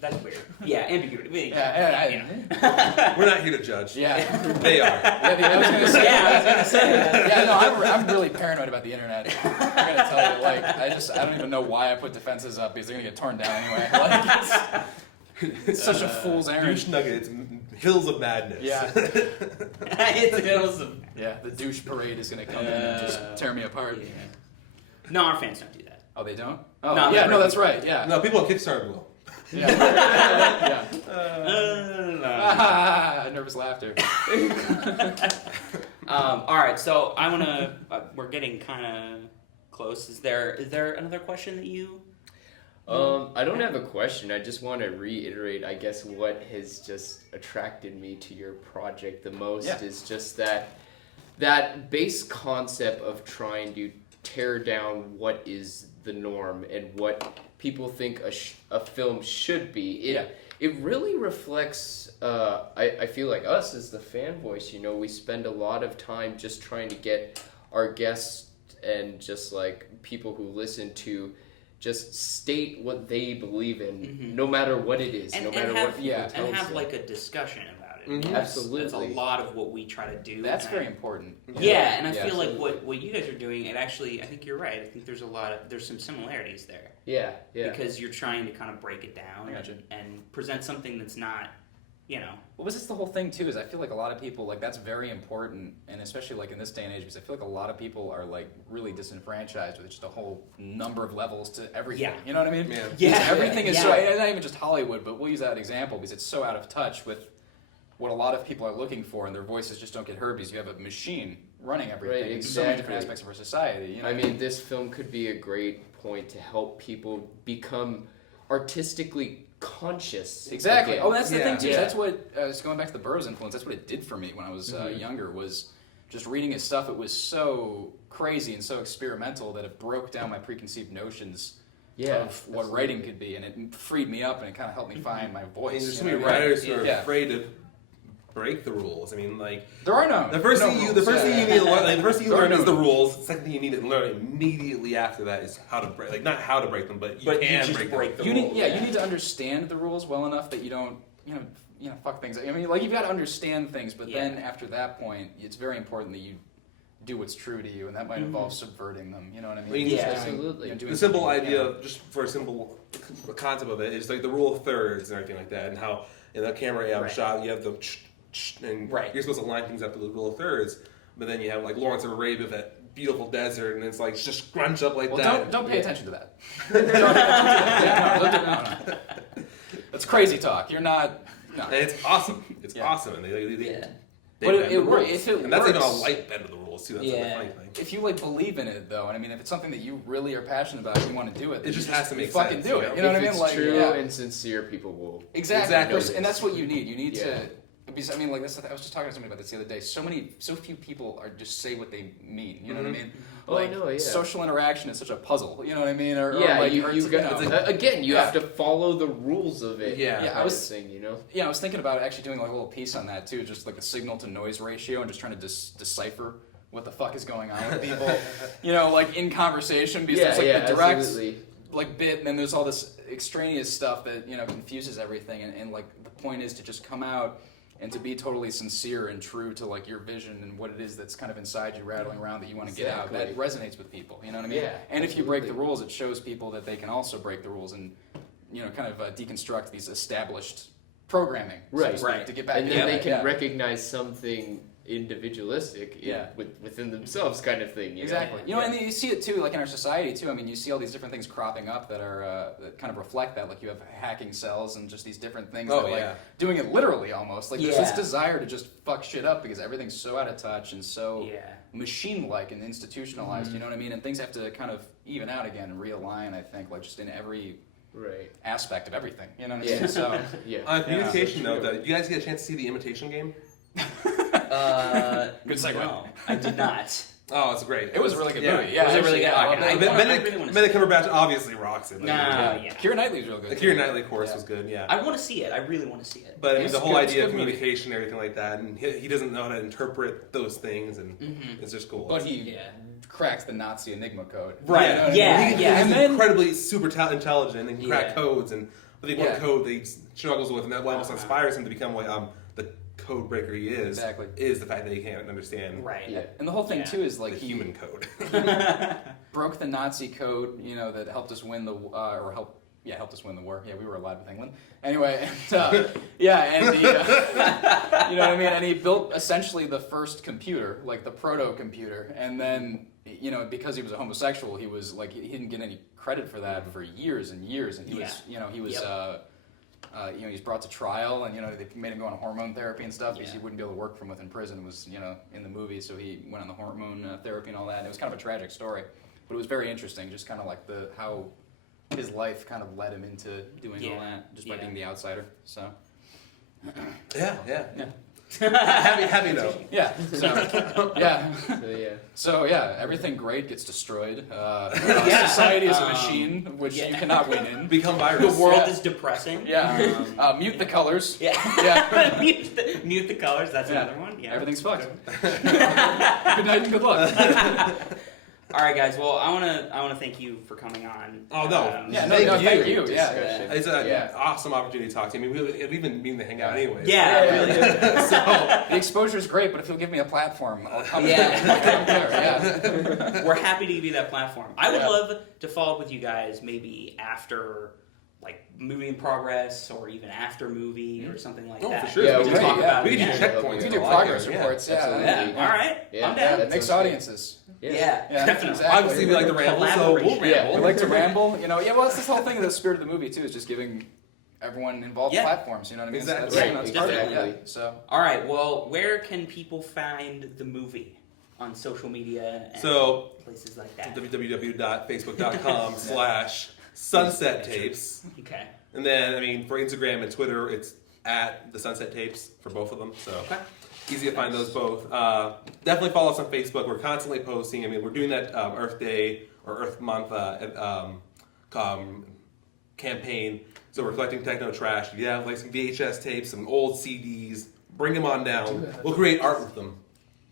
That's weird. Yeah, ambiguity. Yeah. We're not here to judge. Yeah. They are. Yeah, I was gonna say. Yeah, I was gonna say. Yeah, no, I'm really paranoid about the internet. I'm gonna tell you, like, I don't even know why I put defenses up because they're gonna get torn down anyway. Like, it's such a fool's errand. Douche nuggets, hills of madness. Yeah. It's hills of... Yeah, the douche parade is gonna come in and just tear me apart. Yeah. No, our fans don't do that. Oh, they don't? Oh, No, yeah, never. no, that's right. Yeah. No, people on Kickstarter will. Yeah. No. Nervous laughter. All right, so I want to... we're getting kind of close. Is there another question that you... I don't have a question. I just want to reiterate, I guess, what has just attracted me to your project the most is just that base concept of trying to tear down what is the norm and what people think a film should be. It really reflects, I feel like us as the fan voice, you know, we spend a lot of time just trying to get our guests and just like people who listen to just state what they believe in, no matter what it is, no matter what people tell and have them. like a discussion about it. Mhm. Absolutely. That's a lot of what we try to do. That's very important. Yeah, and I feel absolutely. like what you guys are doing, it actually, I think you're right. I think there's some similarities there. Yeah. Because you're trying to kind of break it down Gotcha. and present something that's not, you know. Well, this is the whole thing too. Is I feel like a lot of people like that's very important, and especially like in this day and age, because I feel like a lot of people are like really disenfranchised with just a whole number of levels to everything. Yeah. You know what I mean? Yeah. Because everything is Yeah. so. And not even just Hollywood, but we'll use that example because it's so out of touch with what a lot of people are looking for, and their voices just don't get heard because you have a machine running everything. Right, in so many different exactly. aspects of our society. You know I what mean, this film could be a great point to help people become artistically conscious. Exactly. again. Oh, that's the Yeah. thing too. Yeah. That's what going back to the Burroughs influence. That's what it did for me when I was younger. Was just reading his stuff. It was so crazy and so experimental that it broke down my preconceived notions of what writing could be, and it freed me up and it kind of helped me find my I mean, voice. there's so you many know what I mean? writers who are Yeah. afraid to break the rules. I mean, like There are no. the first no thing you rules. need to learn, like, the first thing you There are learn is no the rules. The second thing you need to learn immediately after that is how to break, like not how to break them, but you can just break break them. the You rules. need, you need to understand the rules well enough that you don't, fuck things. I mean, like you've got to understand things, but then after that point, it's very important that you do what's true to you, and that might involve subverting them. You know what I mean? I mean, Yeah. absolutely. Doing The simple something, idea, just for a simple concept of it, is like the rule of thirds and everything like that, and how in the camera Right. shot you have the and Right. you're supposed to line things up to the rule of thirds, but then you have like Lawrence of Arabia, that beautiful desert, and it's like just scrunched up like Well, that. don't pay attention to that. No. That's crazy talk. You're not. No. And it's awesome. It's Yeah. awesome, and they But bend the it works. rules. If it and that's even a works- light bend of the rules too. That's the Yeah. funny thing. If you like believe in it though, and I mean, if it's something that you really are passionate about, and you want to do it, then It just you has to make fucking sense, do you it. know? You know what I If mean? it's Like, true yeah. and sincere, people will. Exactly. And that's what you need. You need Yeah. to. Because, I mean, like this. I was just talking to somebody about this the other day. So few people are just say what they mean. You know what I mean? Oh, I Like know, yeah. social interaction is such a puzzle. You know what I mean? Or Yeah, like, you or got you know. again. You Yeah. have to follow the rules of it. Yeah. Yeah, I kind was- of thing, you know. Yeah, I was thinking about actually doing like a little piece on that too, just like the signal to noise ratio, and just trying to decipher what the fuck is going on with people. You know, like in conversation, because there's like the direct absolutely. like bit, and then there's all this extraneous stuff that confuses everything, and like the point is to just come out and to be totally sincere and true to like your vision and what it is that's kind of inside you rattling around that you want to get out. That resonates with people. You know what I mean? Yeah, and if you break the absolutely. rules, it shows people that they can also break the rules and kind of deconstruct these established programming, so to Right. speak, Right. to get back. And to then that. they can Yeah. recognize something individualistic within themselves, kind of thing. You Exactly. know? And you see it too, like in our society too. I mean, you see all these different things cropping up that are that kind of reflect that. Like you have hacking cells and just these different things. Oh, that, like, yeah. doing it literally almost. Like there's this Yeah. desire to just fuck shit up because everything's so out of touch and so Yeah. machine-like and institutionalized. You know what I mean? And things have to kind of even out again and realign. I think, like just in every Right. aspect of everything. You know what I Yeah. mean? So. On Yeah. a communication so note, true. though, you guys get a chance to see The Imitation Game? Good segue. No, I did not. Oh, it's great. It was a really good Yeah. movie. Yeah, Was it really actually, good? I Okay. loved it. Benedict Cumberbatch obviously rocks it. No, yeah. Keira Knightley was real good. The too. Keira Knightley course was good, yeah. I want to see it. I really want to see it. But I mean, It's the whole good- it's idea a of good movie. communication and everything like that, and he doesn't know how to interpret those things, and it's just cool. But he Yeah. cracks the Nazi Enigma code. Right. You know what I Yeah, mean? yeah. He's And incredibly super intelligent and can crack Yeah. codes, and I think one Yeah. code that he struggles with, and that almost inspires him to become what the code breaker he is. Exactly. Is the fact that he can't understand Right. Yeah. And the whole thing Yeah. too is the like he human code. broke the Nazi code, that helped us win helped us win the war. Yeah, we were allied with England. Anyway, and he, you know what I mean? And he built essentially the first computer, like the proto-computer. And then, because he was a homosexual, he was like, he didn't get any credit for that for years and years. And he was, he was, he was brought to trial, and they made him go on hormone therapy and stuff because he wouldn't be able to work from within prison. Was in the movie, so he went on the hormone therapy and all that. And it was kind of a tragic story, but it was very interesting, just kind of like how his life kind of led him into doing all that, just by being the outsider. So yeah. yeah, Happy note. yeah, so, yeah. So, yeah. So everything great gets destroyed. Society is a machine which you cannot win in. Become The virus. world Yeah. is depressing. Yeah. Mute the colors. Yeah. Yeah. mute the colors. That's Yeah. another one. Yeah. Everything's fucked. Good night and good luck. All right, guys. Well, I wanna thank you for coming on. Oh, no. Thank you. Yeah. Discussion. It's an Yeah. awesome opportunity to talk to you. I mean, we've been meaning to hang out anyway. Yeah, Yeah. really good. The exposure is great, but if you'll give me a platform, I'll come Yeah. there. Yeah. We're happy to give you that platform. I would love to follow up with you guys maybe after, like, movie in progress, or even after movie, or something like Oh, that. for sure. Yeah, we can we talk can- about We it can do again. checkpoints. We can and do all that progress kind of- reports. absolutely. Yeah. All right. Yeah. I'm down. That Mixed sounds audiences. Yeah, Yeah, definitely. exactly. Obviously, we like to ramble, so we'll Collaboration. ramble. We like to ramble, well, that's this whole thing of the spirit of the movie too, is just giving everyone involved Yeah. platforms, you know what I mean? Exactly. That's part of it, Exactly. yeah. So, All right. Well, where can people find the movie on social media and So, places like that? www.facebook.com/sunset tapes. Okay. And then, I mean, for Instagram and Twitter, it's at the Sunset Tapes for both of them. So easy to find those both. Definitely follow us on Facebook. We're constantly posting. I mean, we're doing that Earth Day or Earth Month campaign. So we're collecting techno trash. If you have like some VHS tapes, some old CDs, bring them on down. We'll create art with them.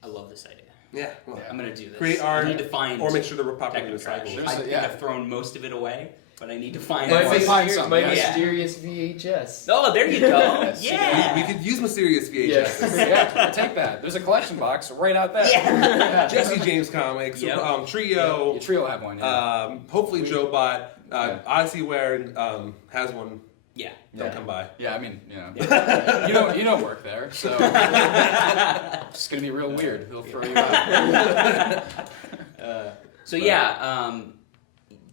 I love this idea. Yeah. Well, I'm gonna do this. create art, I need to find or make sure they're properly techno trash. recycled. I think Yeah. I've thrown most of it away, but I need to find My, more. Let's find mysterious, some, my yeah. mysterious VHS. Oh, there you go. Yes. Yeah. We could use mysterious VHS. Yes. yeah, take that. There's a collection box right out there. Yeah. Jesse James comics, Yep. Trio. Your trio will have one, yeah. Hopefully Joe Bot. Yeah. Odyssey Ware has one. Yeah. Don't come by. Yeah, I mean, you don't work there, so it's gonna be real weird. They'll throw you out. So yeah,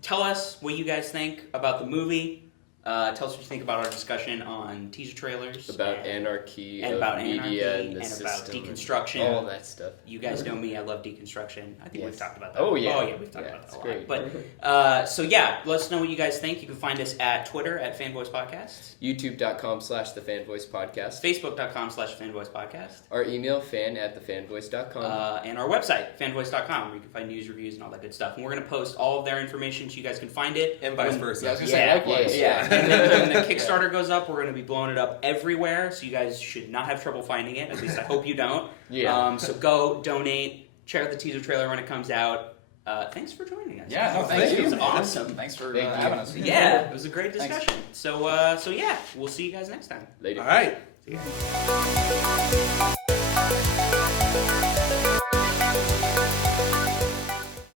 tell us what you guys think about the movie. Tell us what you think about our discussion on teaser trailers. About and anarchy and of about media anarchy and the and system. about deconstruction. And all that stuff. You guys know me. I love deconstruction. I think we've Yes. talked about that. Oh, yeah. Oh yeah, we've talked about it's that a lot. great. But so yeah, let us know what you guys think. You can find us at Twitter at Fanboys Podcast, YouTube.com/thefanvoicepodcast. Facebook.com/FanboysPodcast, Our email, fan@thefanvoice.com. and our website fanboys.com, where you can find news, reviews, and all that good stuff. And we're gonna post all of their information so you guys can find it. And vice versa. Yeah, I was gonna Yeah, say likewise. Yeah, and then when the Kickstarter goes up, we're going to be blowing it up everywhere, so you guys should not have trouble finding it. At least I hope you don't. Yeah. So go, donate, check out the teaser trailer when it comes out. Thanks for joining us. Yeah, no, Oh, thank thank you. you. It was awesome. Thanks for Thank you. having us. Yeah, it was a great Thanks. discussion. So yeah, we'll see you guys next time. Later. All right. See ya.